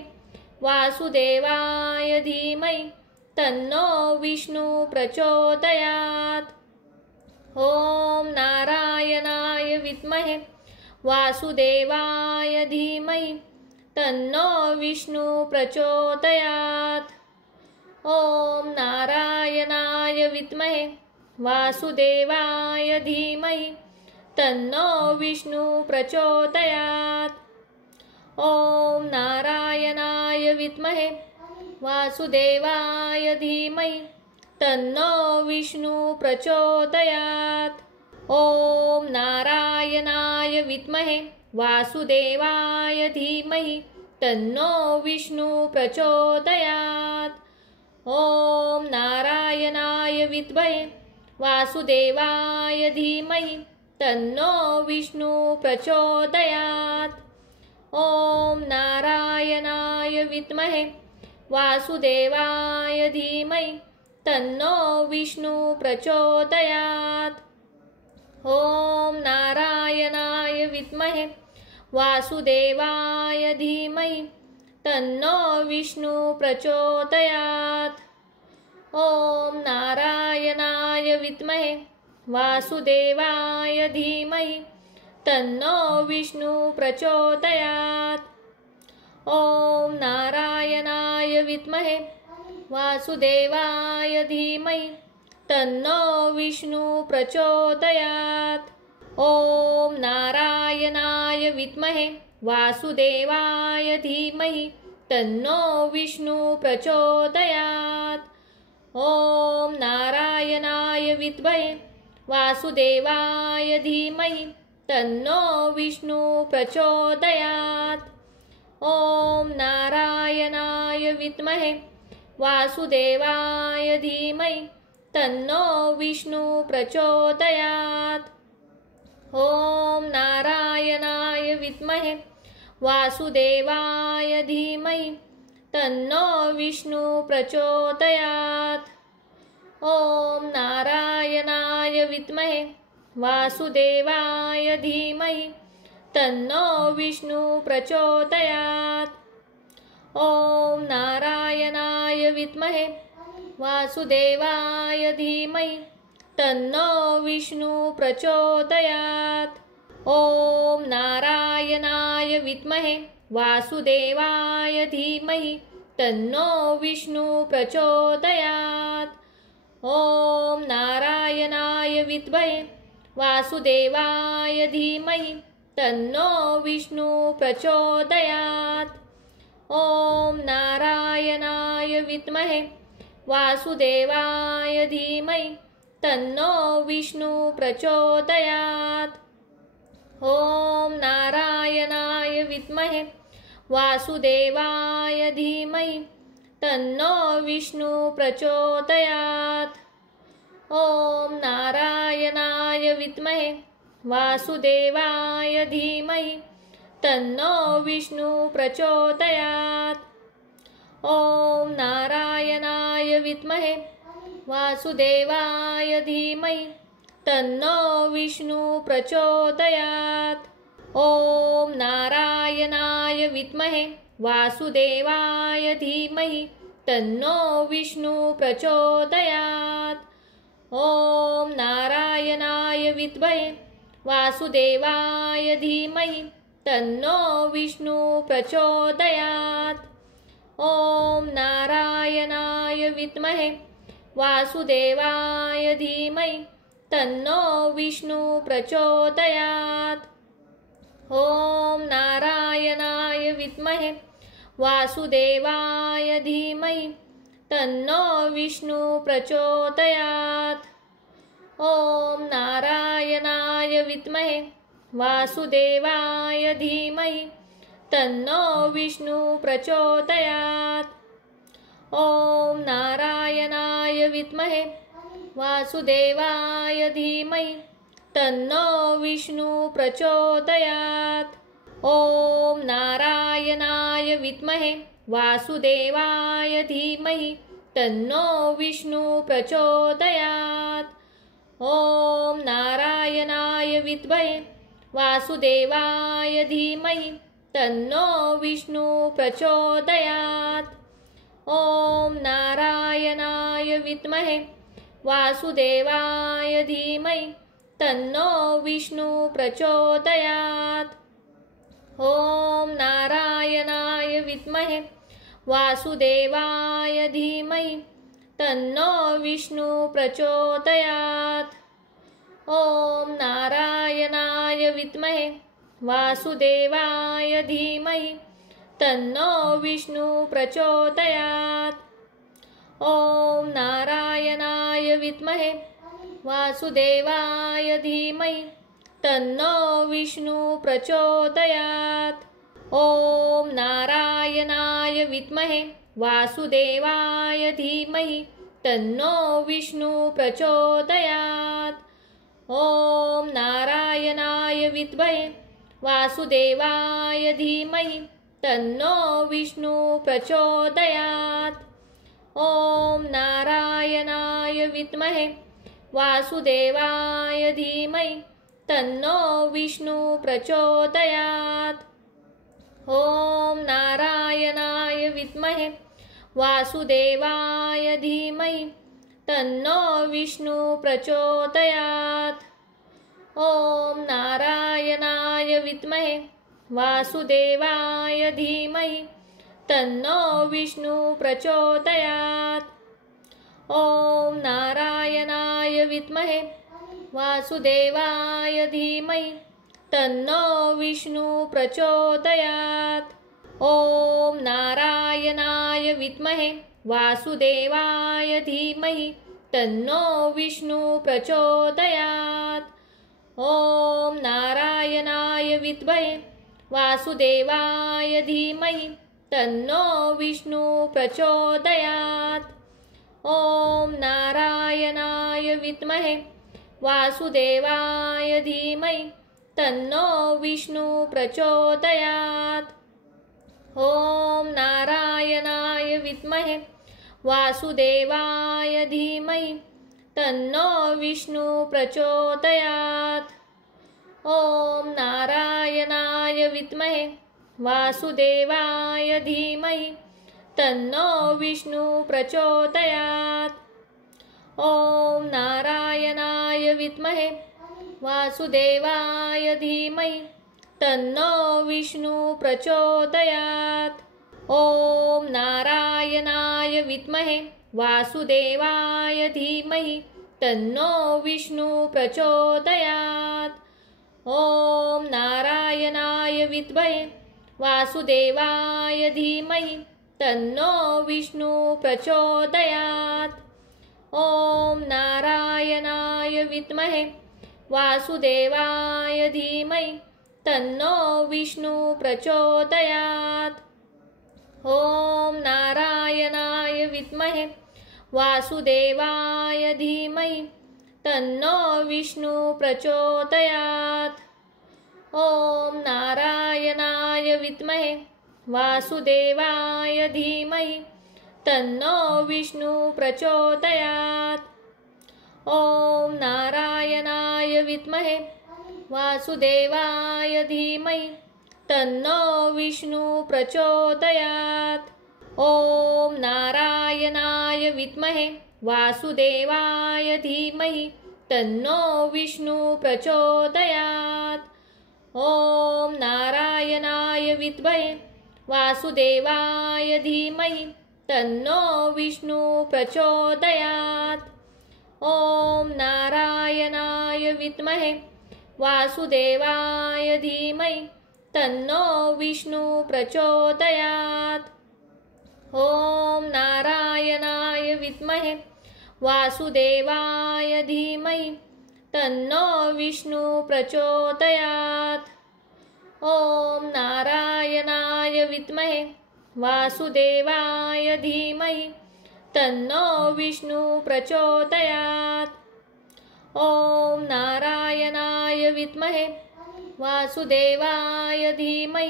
वासुदेवाय धीमहि तन्नो विष्णु प्रचोदयात्। ॐ नारायणाय विद्महे वासुदेवाय धीमहि तन्नो विष्णु प्रचोदयात्। ॐ नारायणाय विद्महे वासुदेवाय धीमहि तन्नो विष्णु प्रचोदयात्। ॐ नारायणाय विद्महे वासुदेवाय धीमहि तन्नो विष्णु प्रचोदयात्। ॐ नारायणाय विद्महे वासुदेवाय धीमहि तन्नो विष्णु प्रचोदयात्। ॐ नारायणाय विद्महे वासुदेवाय धीमहि तन्नो विष्णु प्रचोदयात्। ॐ नारायणाय विद्महे वासुदेवाय धीमहि तन्नो विष्णु प्रचोदयात्। ॐ नारायणाय विद्महे वासुदेवाय धीमहि तन्नो विष्णु प्रचोदयात्। ॐ नारायणाय विद्महे वासुदेवाय धीमहि तन्नो विष्णु प्रचोदयात्। ॐ नारायणाय विद्महे वासुदेवाय धीमहि तन्नो विष्णु प्रचोदयात्। ॐ नारायणाय विद्महे वासुदेवाय धीमहि तन्नो विष्णु प्रचोदयात्। ॐ नारायणाय विद्महे वासुदेवाय धीमहि तन्नो विष्णु प्रचोदयात्। ॐ नारायणाय विद्महे वासुदेवाय धीमहि तन्नो विष्णु प्रचोदयात्। ॐ नारायणाय विद्महे वासुदेवाय धीमहि तन्नो विष्णु प्रचोदयात्। ॐ नारायणाय विद्महे वासुदेवाय धीमहि तन्नो विष्णु प्रचोदयात्। ॐ नारायणाय विद्महे वासुदेवाय धीमहि तन्नो विष्णु प्रचोदयात्। ॐ नारायणाय विद्महे वासुदेवाय धीमहि तन्नो विष्णु प्रचोदयात्। ॐ नारायणाय विद्महे वासुदेवाय धीमहि तन्नो विष्णु प्रचोदयात्। ॐ नारायणाय विद्महे वासुदेवाय धीमहि तन्नो विष्णु प्रचोदयात्। ॐ नारायणाय विद्महे वासुदेवाय धीमहि तन्नो विष्णु प्रचोदयात्। ॐ नारायणाय विद्महे वासुदेवाय धीमहि तन्नो विष्णु प्रचोदयात्। ॐ नारायणाय विद्महे वासुदेवाय धीमहि तन्नो विष्णु प्रचोदयात्। ॐ नारायणाय विद्महे वासुदेवाय धीमहि तन्नो विष्णु प्रचोदयात्। ॐ नारायणाय विद्महे वासुदेवाय धीमहि तन्नो विष्णु प्रचोदयात्। ॐ नारायणाय विद्महे वासुदेवाय धीमहि तन्नो विष्णु प्रचोदयात्। ॐ नारायणाय विद्महे वासुदेवाय धीमहि तन्नो विष्णु प्रचोदयात्। ॐ नारायणाय विद्महे वासुदेवाय धीमहि तन्नो विष्णु प्रचोदयात्। ॐ नारायणाय विद्महे वासुदेवाय धीमहि तन्नो विष्णु प्रचोदयात्। ॐ नारायणाय विद्महे वासुदेवाय धीमहि तन्नो विष्णु प्रचोदयात्। ॐ नारायणाय विद्महे वासुदेवाय धीमहि तन्नो विष्णु प्रचोदयात्। ॐ नारायणाय विद्महे वासुदेवाय धीमहि तन्नो विष्णु प्रचोदयात्। ॐ नारायणाय विद्महे वासुदेवाय धीमहि तन्नो विष्णु प्रचोदयात्। ॐ नारायणाय विद्महे वासुदेवाय धीमहि तन्नो विष्णु प्रचोदयात्। ॐ नारायणाय विद्महे वासुदेवाय धीमहि तन्नो विष्णु प्रचोदयात्। ॐ नारायणाय विद्महे वासुदेवाय धीमहि तन्नो विष्णु प्रचोदयात्। ॐ नारायणाय विद्महे वासुदेवाय धीमहि तन्नो विष्णु प्रचोदयात्। ॐ नारायणाय विद्महे वासुदेवाय धीमहि तन्नो विष्णु प्रचोदयात्। ॐ नारायणाय विद्महे वासुदेवाय धीमहि तन्नो विष्णु प्रचोदयात्। ॐ नारायणाय विद्महे वासुदेवाय धीमहि तन्नो विष्णु प्रचोदयात्। ॐ नारायणाय विद्महे वासुदेवाय धीमहि तन्नो विष्णु प्रचोदयात्। ॐ नारायणाय विद्महे वासुदेवाय धीमहि तन्नो विष्णु प्रचोदयात्। ॐ नारायणाय विद्महे वासुदेवाय धीमहि तन्नो विष्णु प्रचोदयात्। ॐ नारायणाय विद्महे वासुदेवाय धीमहि तन्नो विष्णु प्रचोदयात्। ॐ नारायणाय विद्महे वासुदेवाय धीमहि तन्नो विष्णु प्रचोदयात्। ॐ नारायणाय विद्महे वासुदेवाय धीमहि तन्नो विष्णु प्रचोदयात्। ॐ नारायणाय विद्महे वासुदेवाय धीमहि तन्नो विष्णु प्रचोदयात्। ॐ नारायणाय विद्महे वासुदेवाय धीमहि तन्नो विष्णु प्रचोदयात्। ॐ नारायणाय विद्महे वासुदेवाय धीमहि तन्नो विष्णु प्रचोदयात्। ॐ नारायणाय विद्महे वासुदेवाय धीमहि तन्नो विष्णु प्रचोदयात्। ॐ नारायणाय विद्महे वासुदेवाय धीमहि तन्नो विष्णु प्रचोदयात्। ॐ नारायणाय विद्महे वासुदेवाय धीमहि तन्नो विष्णु प्रचोदयात्। ॐ नारायणाय विद्महे वासुदेवाय धीमहि तन्नो विष्णु प्रचोदयात्। ॐ नारायणाय विद्महे वासुदेवाय धीमहि तन्नो विष्णु प्रचोदयात्। ॐ नारायणाय विद्महे वासुदेवाय धीमहि तन्नो विष्णु प्रचोदयात्। ॐ नारायणाय विद्महे वासुदेवाय धीमहि तन्नो विष्णु प्रचोदयात्। ॐ नारायणाय विद्महे वासुदेवाय धीमहि तन्नो विष्णु प्रचोदयात्। ॐ नारायणाय विद्महे वासुदेवाय धीमहि तन्नो विष्णु प्रचोदयात्। ॐ नारायणाय विद्महे वासुदेवाय धीमहि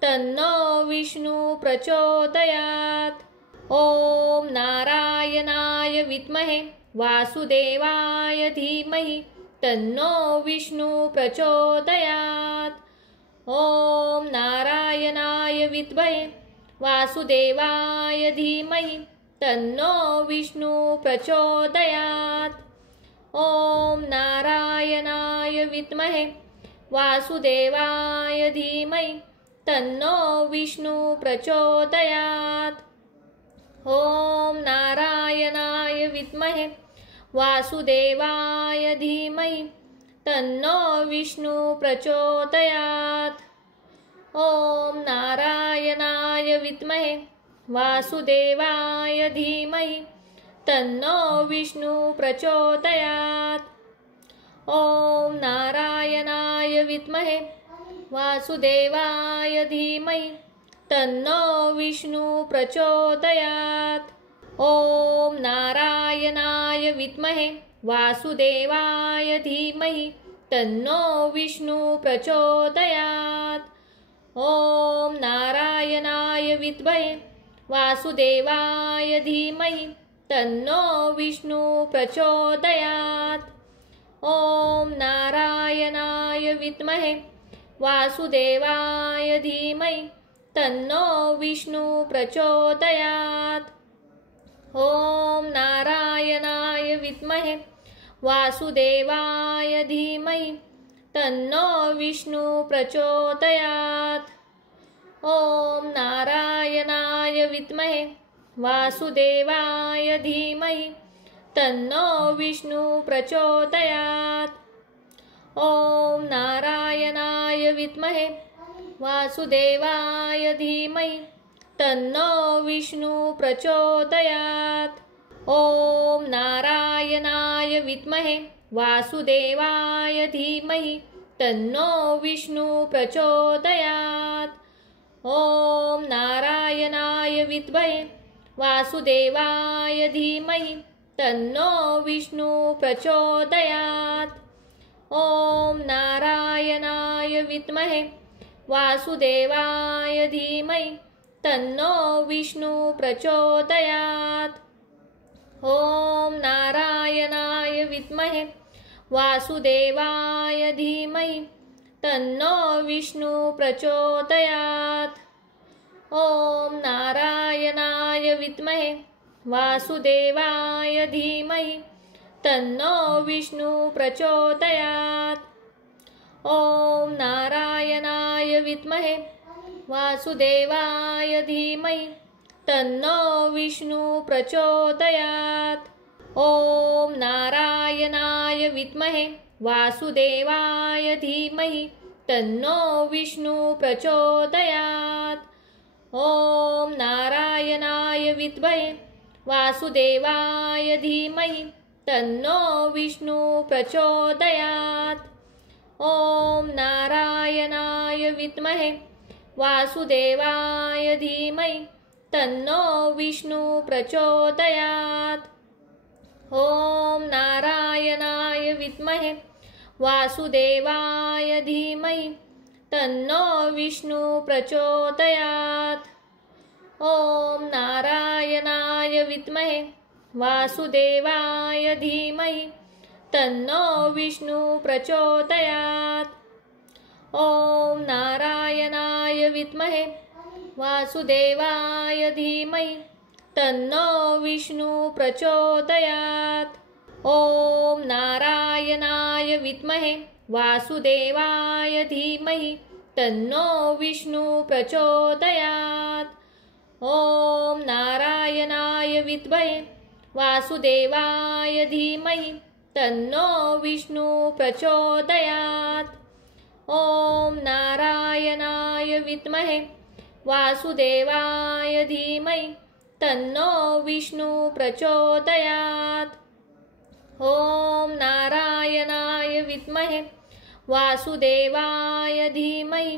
तन्नो विष्णु प्रचोदयात्। ॐ नारायणाय विद्महे वासुदेवाय धीमहि तन्नो विष्णु प्रचोदयात्। ॐ नारायणाय विद्महे वासुदेवाय धीमहि तन्नो विष्णु प्रचोदयात्। ॐ नारायणाय विद्महे वासुदेवाय धीमहि तन्नो विष्णु प्रचोदयात्। ॐ नारायणाय विद्महे वासुदेवाय धीमहि तन्नो विष्णु प्रचोदयात्। ॐ नारायणाय विद्महे वासुदेवाय धीमहि तन्नो विष्णु प्रचोदयात्। ॐ नारायणाय विद्महे वासुदेवाय धीमहि तन्नो विष्णु प्रचोदयात्। ॐ नारायणाय विद्महे वासुदेवाय धीमहि तन्नो विष्णु प्रचोदयात्। ॐ नारायणाय विद्महे वासुदेवाय धीमहि तन्नो विष्णु प्रचोदयात्। ॐ नारायणाय विद्महे वासुदेवाय धीमहि तन्नो विष्णु प्रचोदयात्। ॐ नारायणाय विद्महे वासुदेवाय धीमहि तन्नो विष्णु प्रचोदयात्। ॐ नारायणाय विद्महे वासुदेवाय धीमहि तन्नो विष्णु प्रचोदयात्। ॐ नारायणाय विद्महे वासुदेवाय धीमहि तन्नो विष्णु प्रचोदयात्। ॐ नारायणाय विद्महे वासुदेवाय धीमहि तन्नो विष्णु प्रचोदयात्। ॐ नारायणाय विद्महे वासुदेवाय धीमहि तन्नो विष्णु प्रचोदयात्। ॐ नारायणाय विद्महे वासुदेवाय धीमहि तन्नो विष्णु प्रचोदयात्। ॐ नारायणाय विद्महे वासुदेवाय धीमहि तन्नो विष्णु प्रचोदयात्। ॐ नारायणाय विद्महे वासुदेवाय धीमहि तन्नो विष्णु प्रचोदयात्। ॐ नारायणाय विद्महे वासुदेवाय धीमहि तन्नो विष्णु प्रचोदयात्। ॐ नारायणाय विद्महे वासुदेवाय धीमहि तन्नो विष्णु प्रचोदयात्। ॐ नारायणाय विद्महे वासुदेवाय धीमहि तन्नो विष्णु प्रचोदयात्। ॐ नारायणाय विद्महे वासुदेवाय धीमहि तन्नो विष्णु प्रचोदयात्। ॐ नारायणाय विद्महे वासुदेवाय धीमहि तन्नो विष्णु प्रचोदयात्। ॐ नारायणाय विद्महे वासुदेवाय धीमहि तन्नो विष्णु प्रचोदयात्। ॐ नारायणाय विद्महे वासुदेवाय धीमहि तन्नो विष्णु प्रचोदयात्। ॐ नारायणाय विद्महे वासुदेवाय धीमहि तन्नो विष्णु प्रचोदयात्। ॐ नारायणाय विद्महे वासुदेवाय धीमहि तन्नो विष्णु प्रचोदयात्। ॐ नारायणाय विद्महे वासुदेवाय धीमहि तन्नो विष्णु प्रचोदयात्। ॐ नारायणाय विद्महे वासुदेवाय धीमहि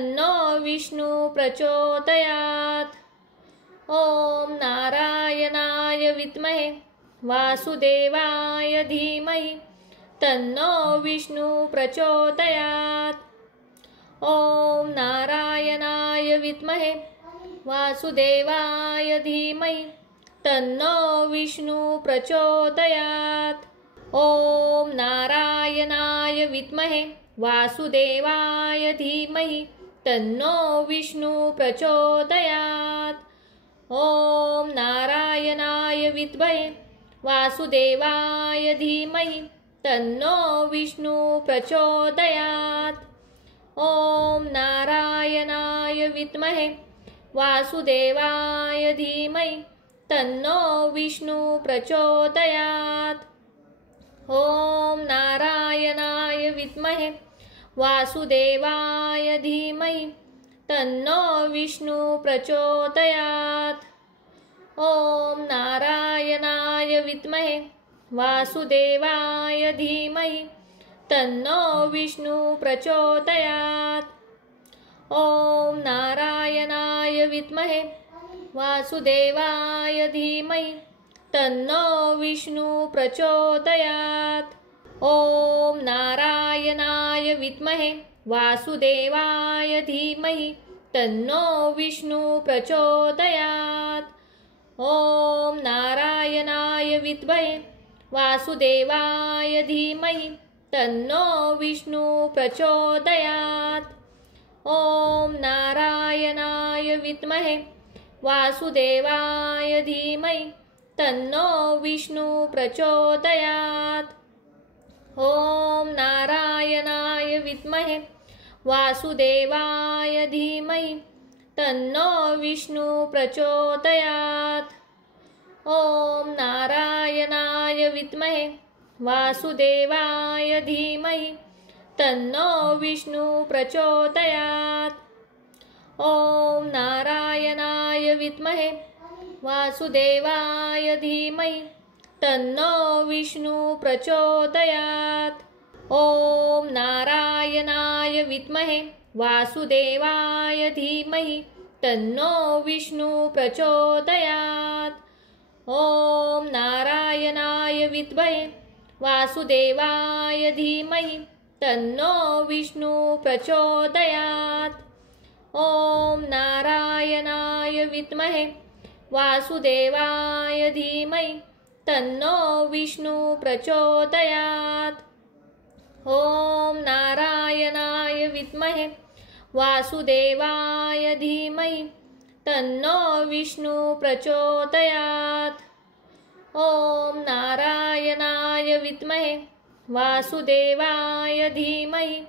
तन्नो विष्णु प्रचोदयात्। ॐ नारायणाय विद्महे वासुदेवाय धीमहि तन्नो विष्णु प्रचोदयात्। ॐ नारायणाय विद्महे वासुदेवाय धीमहि तन्नो विष्णु प्रचोदयात्। ॐ नारायणाय विद्महे वासुदेवाय धीमहि तन्नो विष्णु प्रचोदयात्। ॐ नारायणाय विद्महे वासुदेवाय धीमहि तन्नो विष्णु प्रचोदयात्। ॐ नारायणाय विद्महे वासुदेवाय धीमहि तन्नो विष्णु प्रचोदयात्। ॐ नारायणाय विद्महे वासुदेवाय धीमहि तन्नो विष्णु प्रचोदयात्। ॐ नारायणाय विद्महे वासुदेवाय धीमहि तन्नो विष्णु प्रचोदयात्। ॐ नारायणाय विद्महे वासुदेवाय धीमहि तन्नो विष्णु प्रचोदयात्। ॐ नारायणाय विद्महे वासुदेवाय धीमहि तन्नो विष्णु प्रचोदयात्। ॐ नारायणाय विद्महे वासुदेवाय धीमहि तन्नो विष्णु प्रचोदयात्। ॐ नारायणाय विद्महे वासुदेवाय धीमहि तन्नो विष्णु प्रचोदयात्। ॐ नारायणाय विद्महे वासुदेवाय धीमहि तन्नो विष्णु प्रचोदयात्। ॐ नारायणाय विद्महे वासुदेवाय धीमहि तन्नो विष्णु प्रचोदयात्। ॐ नारायणाय विद्महे वासुदेवाय धीमहि तन्नो विष्णु प्रचोदयात्। ॐ नारायणाय विद्महे वासुदेवाय धीमहि तन्नो विष्णु प्रचोदयात्। ॐ नारायणाय विद्महे वासुदेवाय धीमहि तन्नो विष्णु प्रचोदयात्। ॐ नारायणाय विद्महे वासुदेवाय धीमहि तन्नो विष्णु प्रचोदयात्। ॐ नारायणाय विद्महे वासुदेवाय धीमहि तन्नो विष्णु प्रचोदयात्। ॐ नारायणाय विद्महे वासुदेवाय धीमहि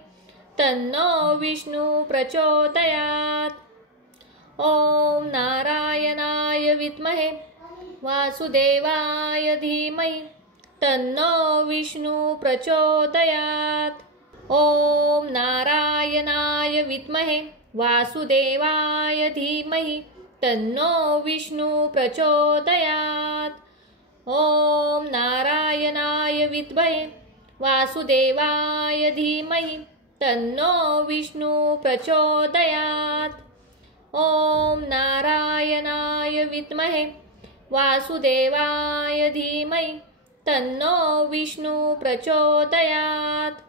तन्नो विष्णु प्रचोदयात्। ॐ नारायणाय विद्महे वासुदेवाय धीमहि तन्नो विष्णु प्रचोदयात्। ॐ नारायणाय विद्महे वासुदेवाय धीमहि तन्नो विष्णु प्रचोदयात्। ॐ नारायणाय विद्महे वासुदेवाय धीमहि तन्नो विष्णु प्रचोदयात्। ॐ नारायणाय विद्महे वासुदेवाय धीमहि तन्नो विष्णु प्रचोदयात्।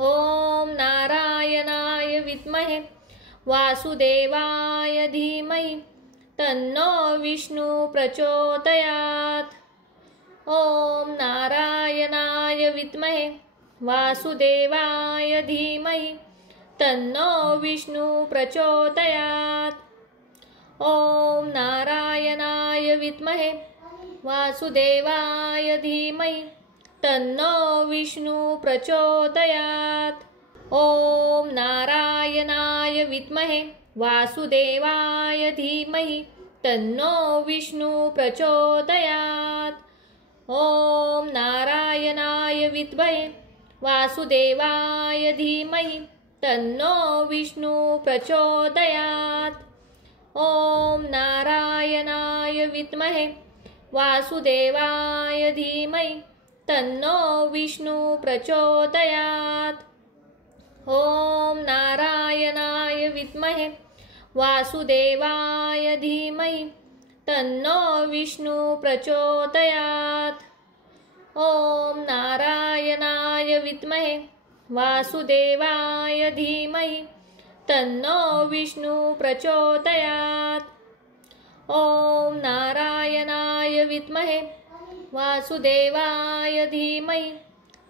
ॐ नारायणाय विद्महे वासुदेवाय धीमहि तन्नो विष्णु प्रचोदयात्। ॐ नारायणाय विद्महे वासुदेवाय धीमहि तन्नो विष्णु प्रचोदयात्। ॐ नारायणाय विद्महे वासुदेवाय धीमहि तन्नो विष्णु प्रचोदयात्। ॐ नारायणाय विद्महे वासुदेवाय धीमहि तन्नो विष्णु प्रचोदयात्। ॐ नारायणाय विद्महे वासुदेवाय धीमहि तन्नो विष्णु प्रचोदयात्। ॐ नारायणाय विद्महे वासुदेवाय धीमहि तन्नो विष्णु प्रचोदयात्। ॐ नारायणाय विद्महे वासुदेवाय धीमहि तन्नो विष्णु प्रचोदयात्। ॐ नारायणाय विद्महे वासुदेवाय धीमहि तन्नो विष्णु प्रचोदयात्। ॐ नारायणाय विद्महे वासुदेवाय धीमहि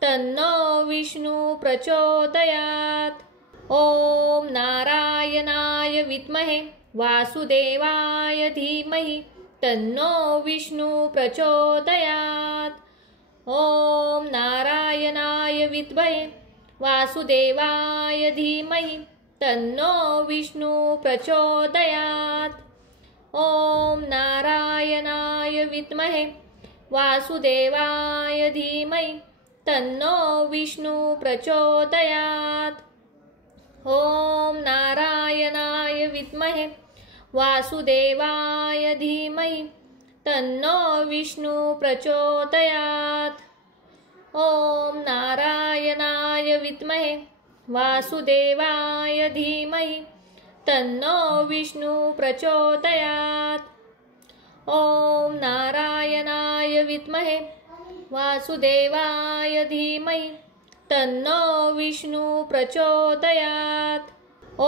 तन्नो विष्णु प्रचोदयात्। ॐ नारायणाय विद्महे वासुदेवाय धीमहि तन्नो विष्णु प्रचोदयात्। ॐ नारायणाय विद्महे वासुदेवाय धीमहि तन्नो विष्णु प्रचोदयात्। ॐ नारायणाय विद्महे वासुदेवाय धीमहि तन्नो विष्णु प्रचोदयात्। ॐ नारायणाय विद्महे वासुदेवाय धीमहि तन्नो विष्णु प्रचोदयात्। ॐ नारायणाय विद्महे वासुदेवाय धीमहि तन्नो विष्णु प्रचोदयात्। ॐ नारायणाय विद्महे वासुदेवाय धीमहि तन्नो विष्णु प्रचोदयात्।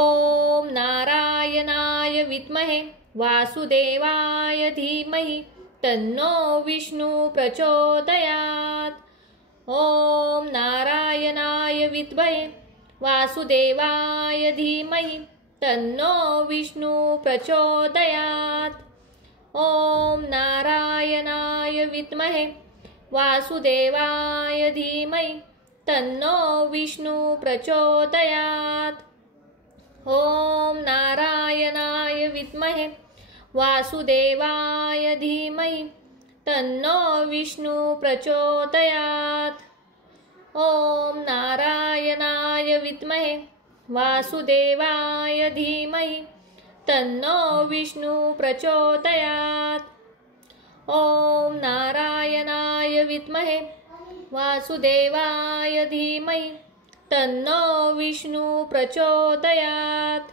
ॐ नारायणाय विद्महे वासुदेवाय धीमहि तन्नो विष्णु प्रचोदयात्। ॐ नारायणाय विद्महे वासुदेवाय धीमहि तन्नो विष्णु प्रचोदयात्। ॐ नारायणाय विद्महे वासुदेवाय धीमहि तन्नो विष्णु प्रचोदयात्। ॐ नारायणाय विद्महे वासुदेवाय धीमहि तन्नो विष्णु प्रचोदयात्। ॐ नारायणाय विद्महे वासुदेवाय धीमहि तन्नो विष्णु प्रचोदयात्। ॐ नारायणाय विद्महे वासुदेवाय धीमहि तन्नो विष्णु प्रचोदयात्।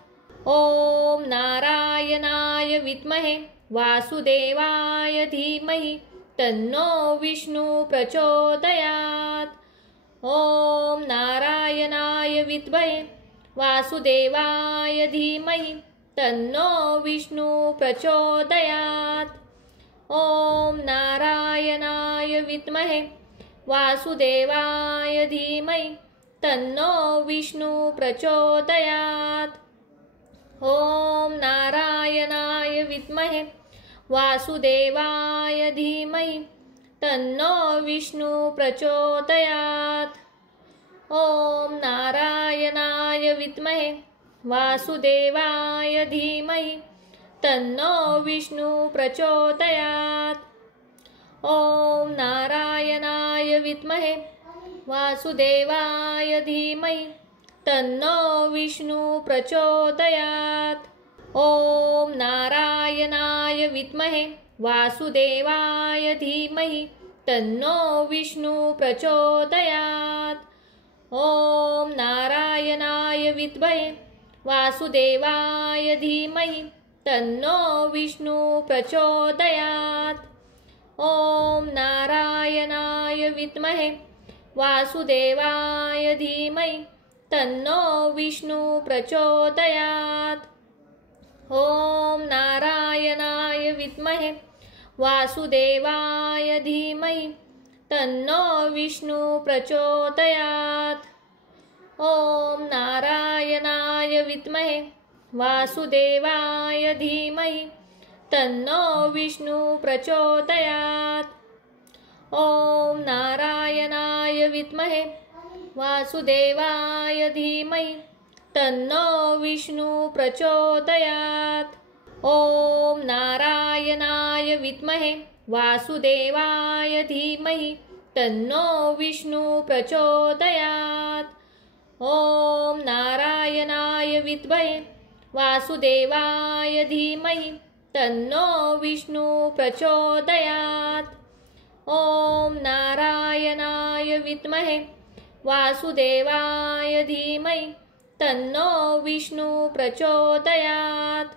ॐ नारायणाय विद्महे वासुदेवाय धीमहि तन्नो विष्णु प्रचोदयात्। ॐ नारायणाय विद्महे वासुदेवाय धीमहि तन्नो विष्णु प्रचोदयात्। ॐ नारायणाय विद्महे वासुदेवाय धीमहि तन्नो विष्णु प्रचोदयात्। ॐ नारायणाय विद्महे वासुदेवाय धीमहि तन्नो विष्णु प्रचोदयात्। ॐ नारायणाय विद्महे वासुदेवाय धीमहि तन्नो विष्णु प्रचोदयात्। ॐ नारायणाय विद्महे वासुदेवाय धीमहि तन्नो विष्णु प्रचोदयात्। ॐ नारायणाय विद्महे वासुदेवाय धीमहि तन्नो विष्णु प्रचोदयात्। ॐ नारायणाय विद्महे वासुदेवाय धीमहि तन्नो विष्णु प्रचोदयात्। ॐ नारायणाय विद्महे वासुदेवाय धीमहि तन्नो विष्णु प्रचोदयात्। ॐ नारायणाय विद्महे वासुदेवाय धीमहि तन्नो विष्णु प्रचोदयात्। ॐ नारायणाय विद्महे वासुदेवाय धीमहि तन्नो विष्णु प्रचोदयात्। ॐ नारायणाय विद्महे वासुदेवाय धीमहि तन्नो विष्णु प्रचोदयात्। ॐ नारायणाय विद्महे वासुदेवाय धीमहि तन्नो विष्णु प्रचोदयात्। ॐ नारायणाय विद्महे वासुदेवाय धीमहि तन्नो विष्णु प्रचोदयात्। ॐ नारायणाय विद्महे वासुदेवाय धीमहि तन्नो विष्णु प्रचोदयात्।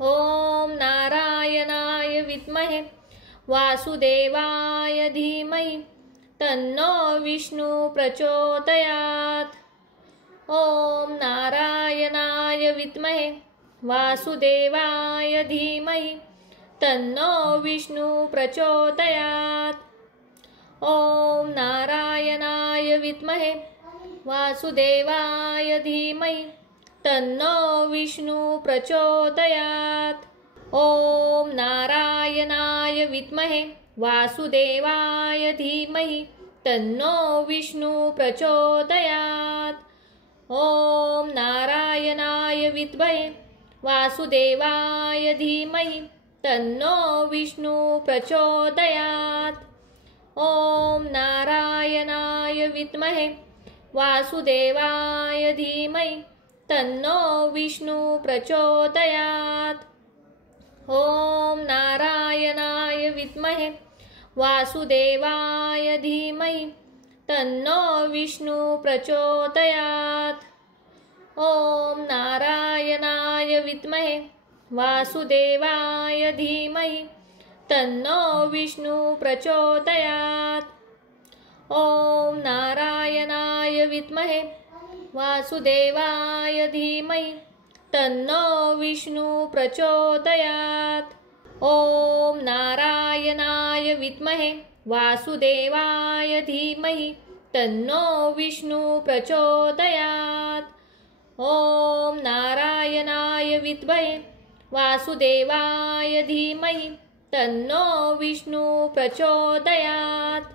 ॐ नारायणाय विद्महे वासुदेवाय धीमहि तन्नो विष्णु प्रचोदयात्। ॐ नारायणाय विद्महे वासुदेवाय धीमहि तन्नो विष्णु प्रचोदयात्। ॐ नारायणाय विद्महे वासुदेवाय धीमहि तन्नो विष्णु प्रचोदयात्। ॐ नारायणाय विद्महे वासुदेवाय धीमहि तन्नो विष्णु प्रचोदयात्। ॐ नारायणाय विद्महे वासुदेवाय धीमहि तन्नो विष्णु प्रचोदयात्। ॐ नारायणाय विद्महे वासुदेवाय धीमहि तन्नो विष्णु प्रचोदयात्। ॐ नारायणाय विद्महे वासुदेवाय धीमहि तन्नो विष्णु प्रचोदयात्। ॐ नारायणाय विद्महे वासुदेवाय धीमहि तन्नो विष्णु प्रचोदयात्। ॐ नारायणाय विद्महे वासुदेवाय धीमहि तन्नो विष्णु प्रचोदयात्। ॐ नारायणाय विद्महे वासुदेवाय धीमहि तन्नो विष्णु प्रचोदयात्। ॐ नारायणाय विद्महे वासुदेवाय धीमहि तन्नो विष्णु प्रचोदयात्।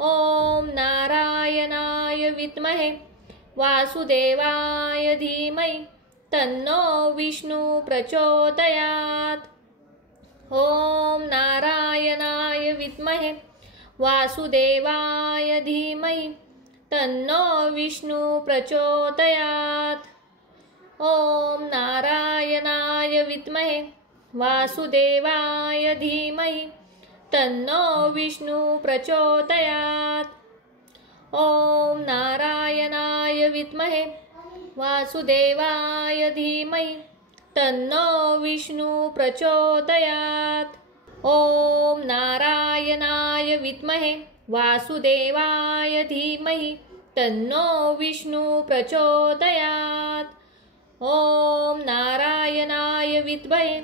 ॐ नारायणाय विद्महे वासुदेवाय धीमहि तन्नो विष्णु प्रचोदयात्। ॐ नारायणाय विद्महे वासुदेवाय धीमहि तन्नो विष्णु प्रचोदयात्। ॐ नारायणाय विद्महे वासुदेवाय धीमहि तन्नो विष्णु प्रचोदयात्। ॐ नारायणाय विद्महे वासुदेवाय धीमहि तन्नो विष्णु प्रचोदयात्। ॐ नारायणाय विद्महे वासुदेवाय धीमहि तन्नो विष्णु प्रचोदयात्। ॐ नारायणाय विद्महे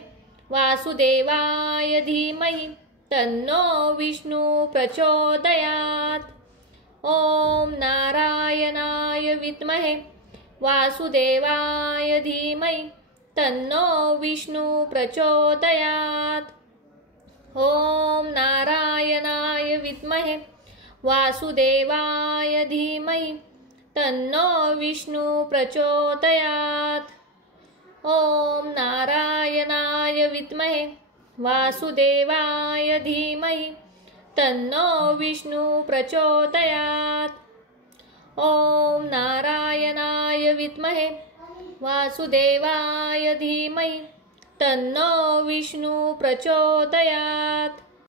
वासुदेवाय धीमहि तन्नो विष्णु प्रचोदयात्। ॐ नारायणाय विद्महे वासुदेवाय धीमहि तन्नो विष्णु प्रचोदयात्। ॐ नारायणाय विद्महे वासुदेवाय धीमहि तन्नो विष्णु प्रचोदयात्। ॐ नारायणाय विद्महे वासुदेवाय धीमहि तन्नो विष्णु प्रचोदयात्। ॐ नारायणाय विद्महे वासुदेवाय धीमहि तन्नो विष्णु प्रचोदयात्।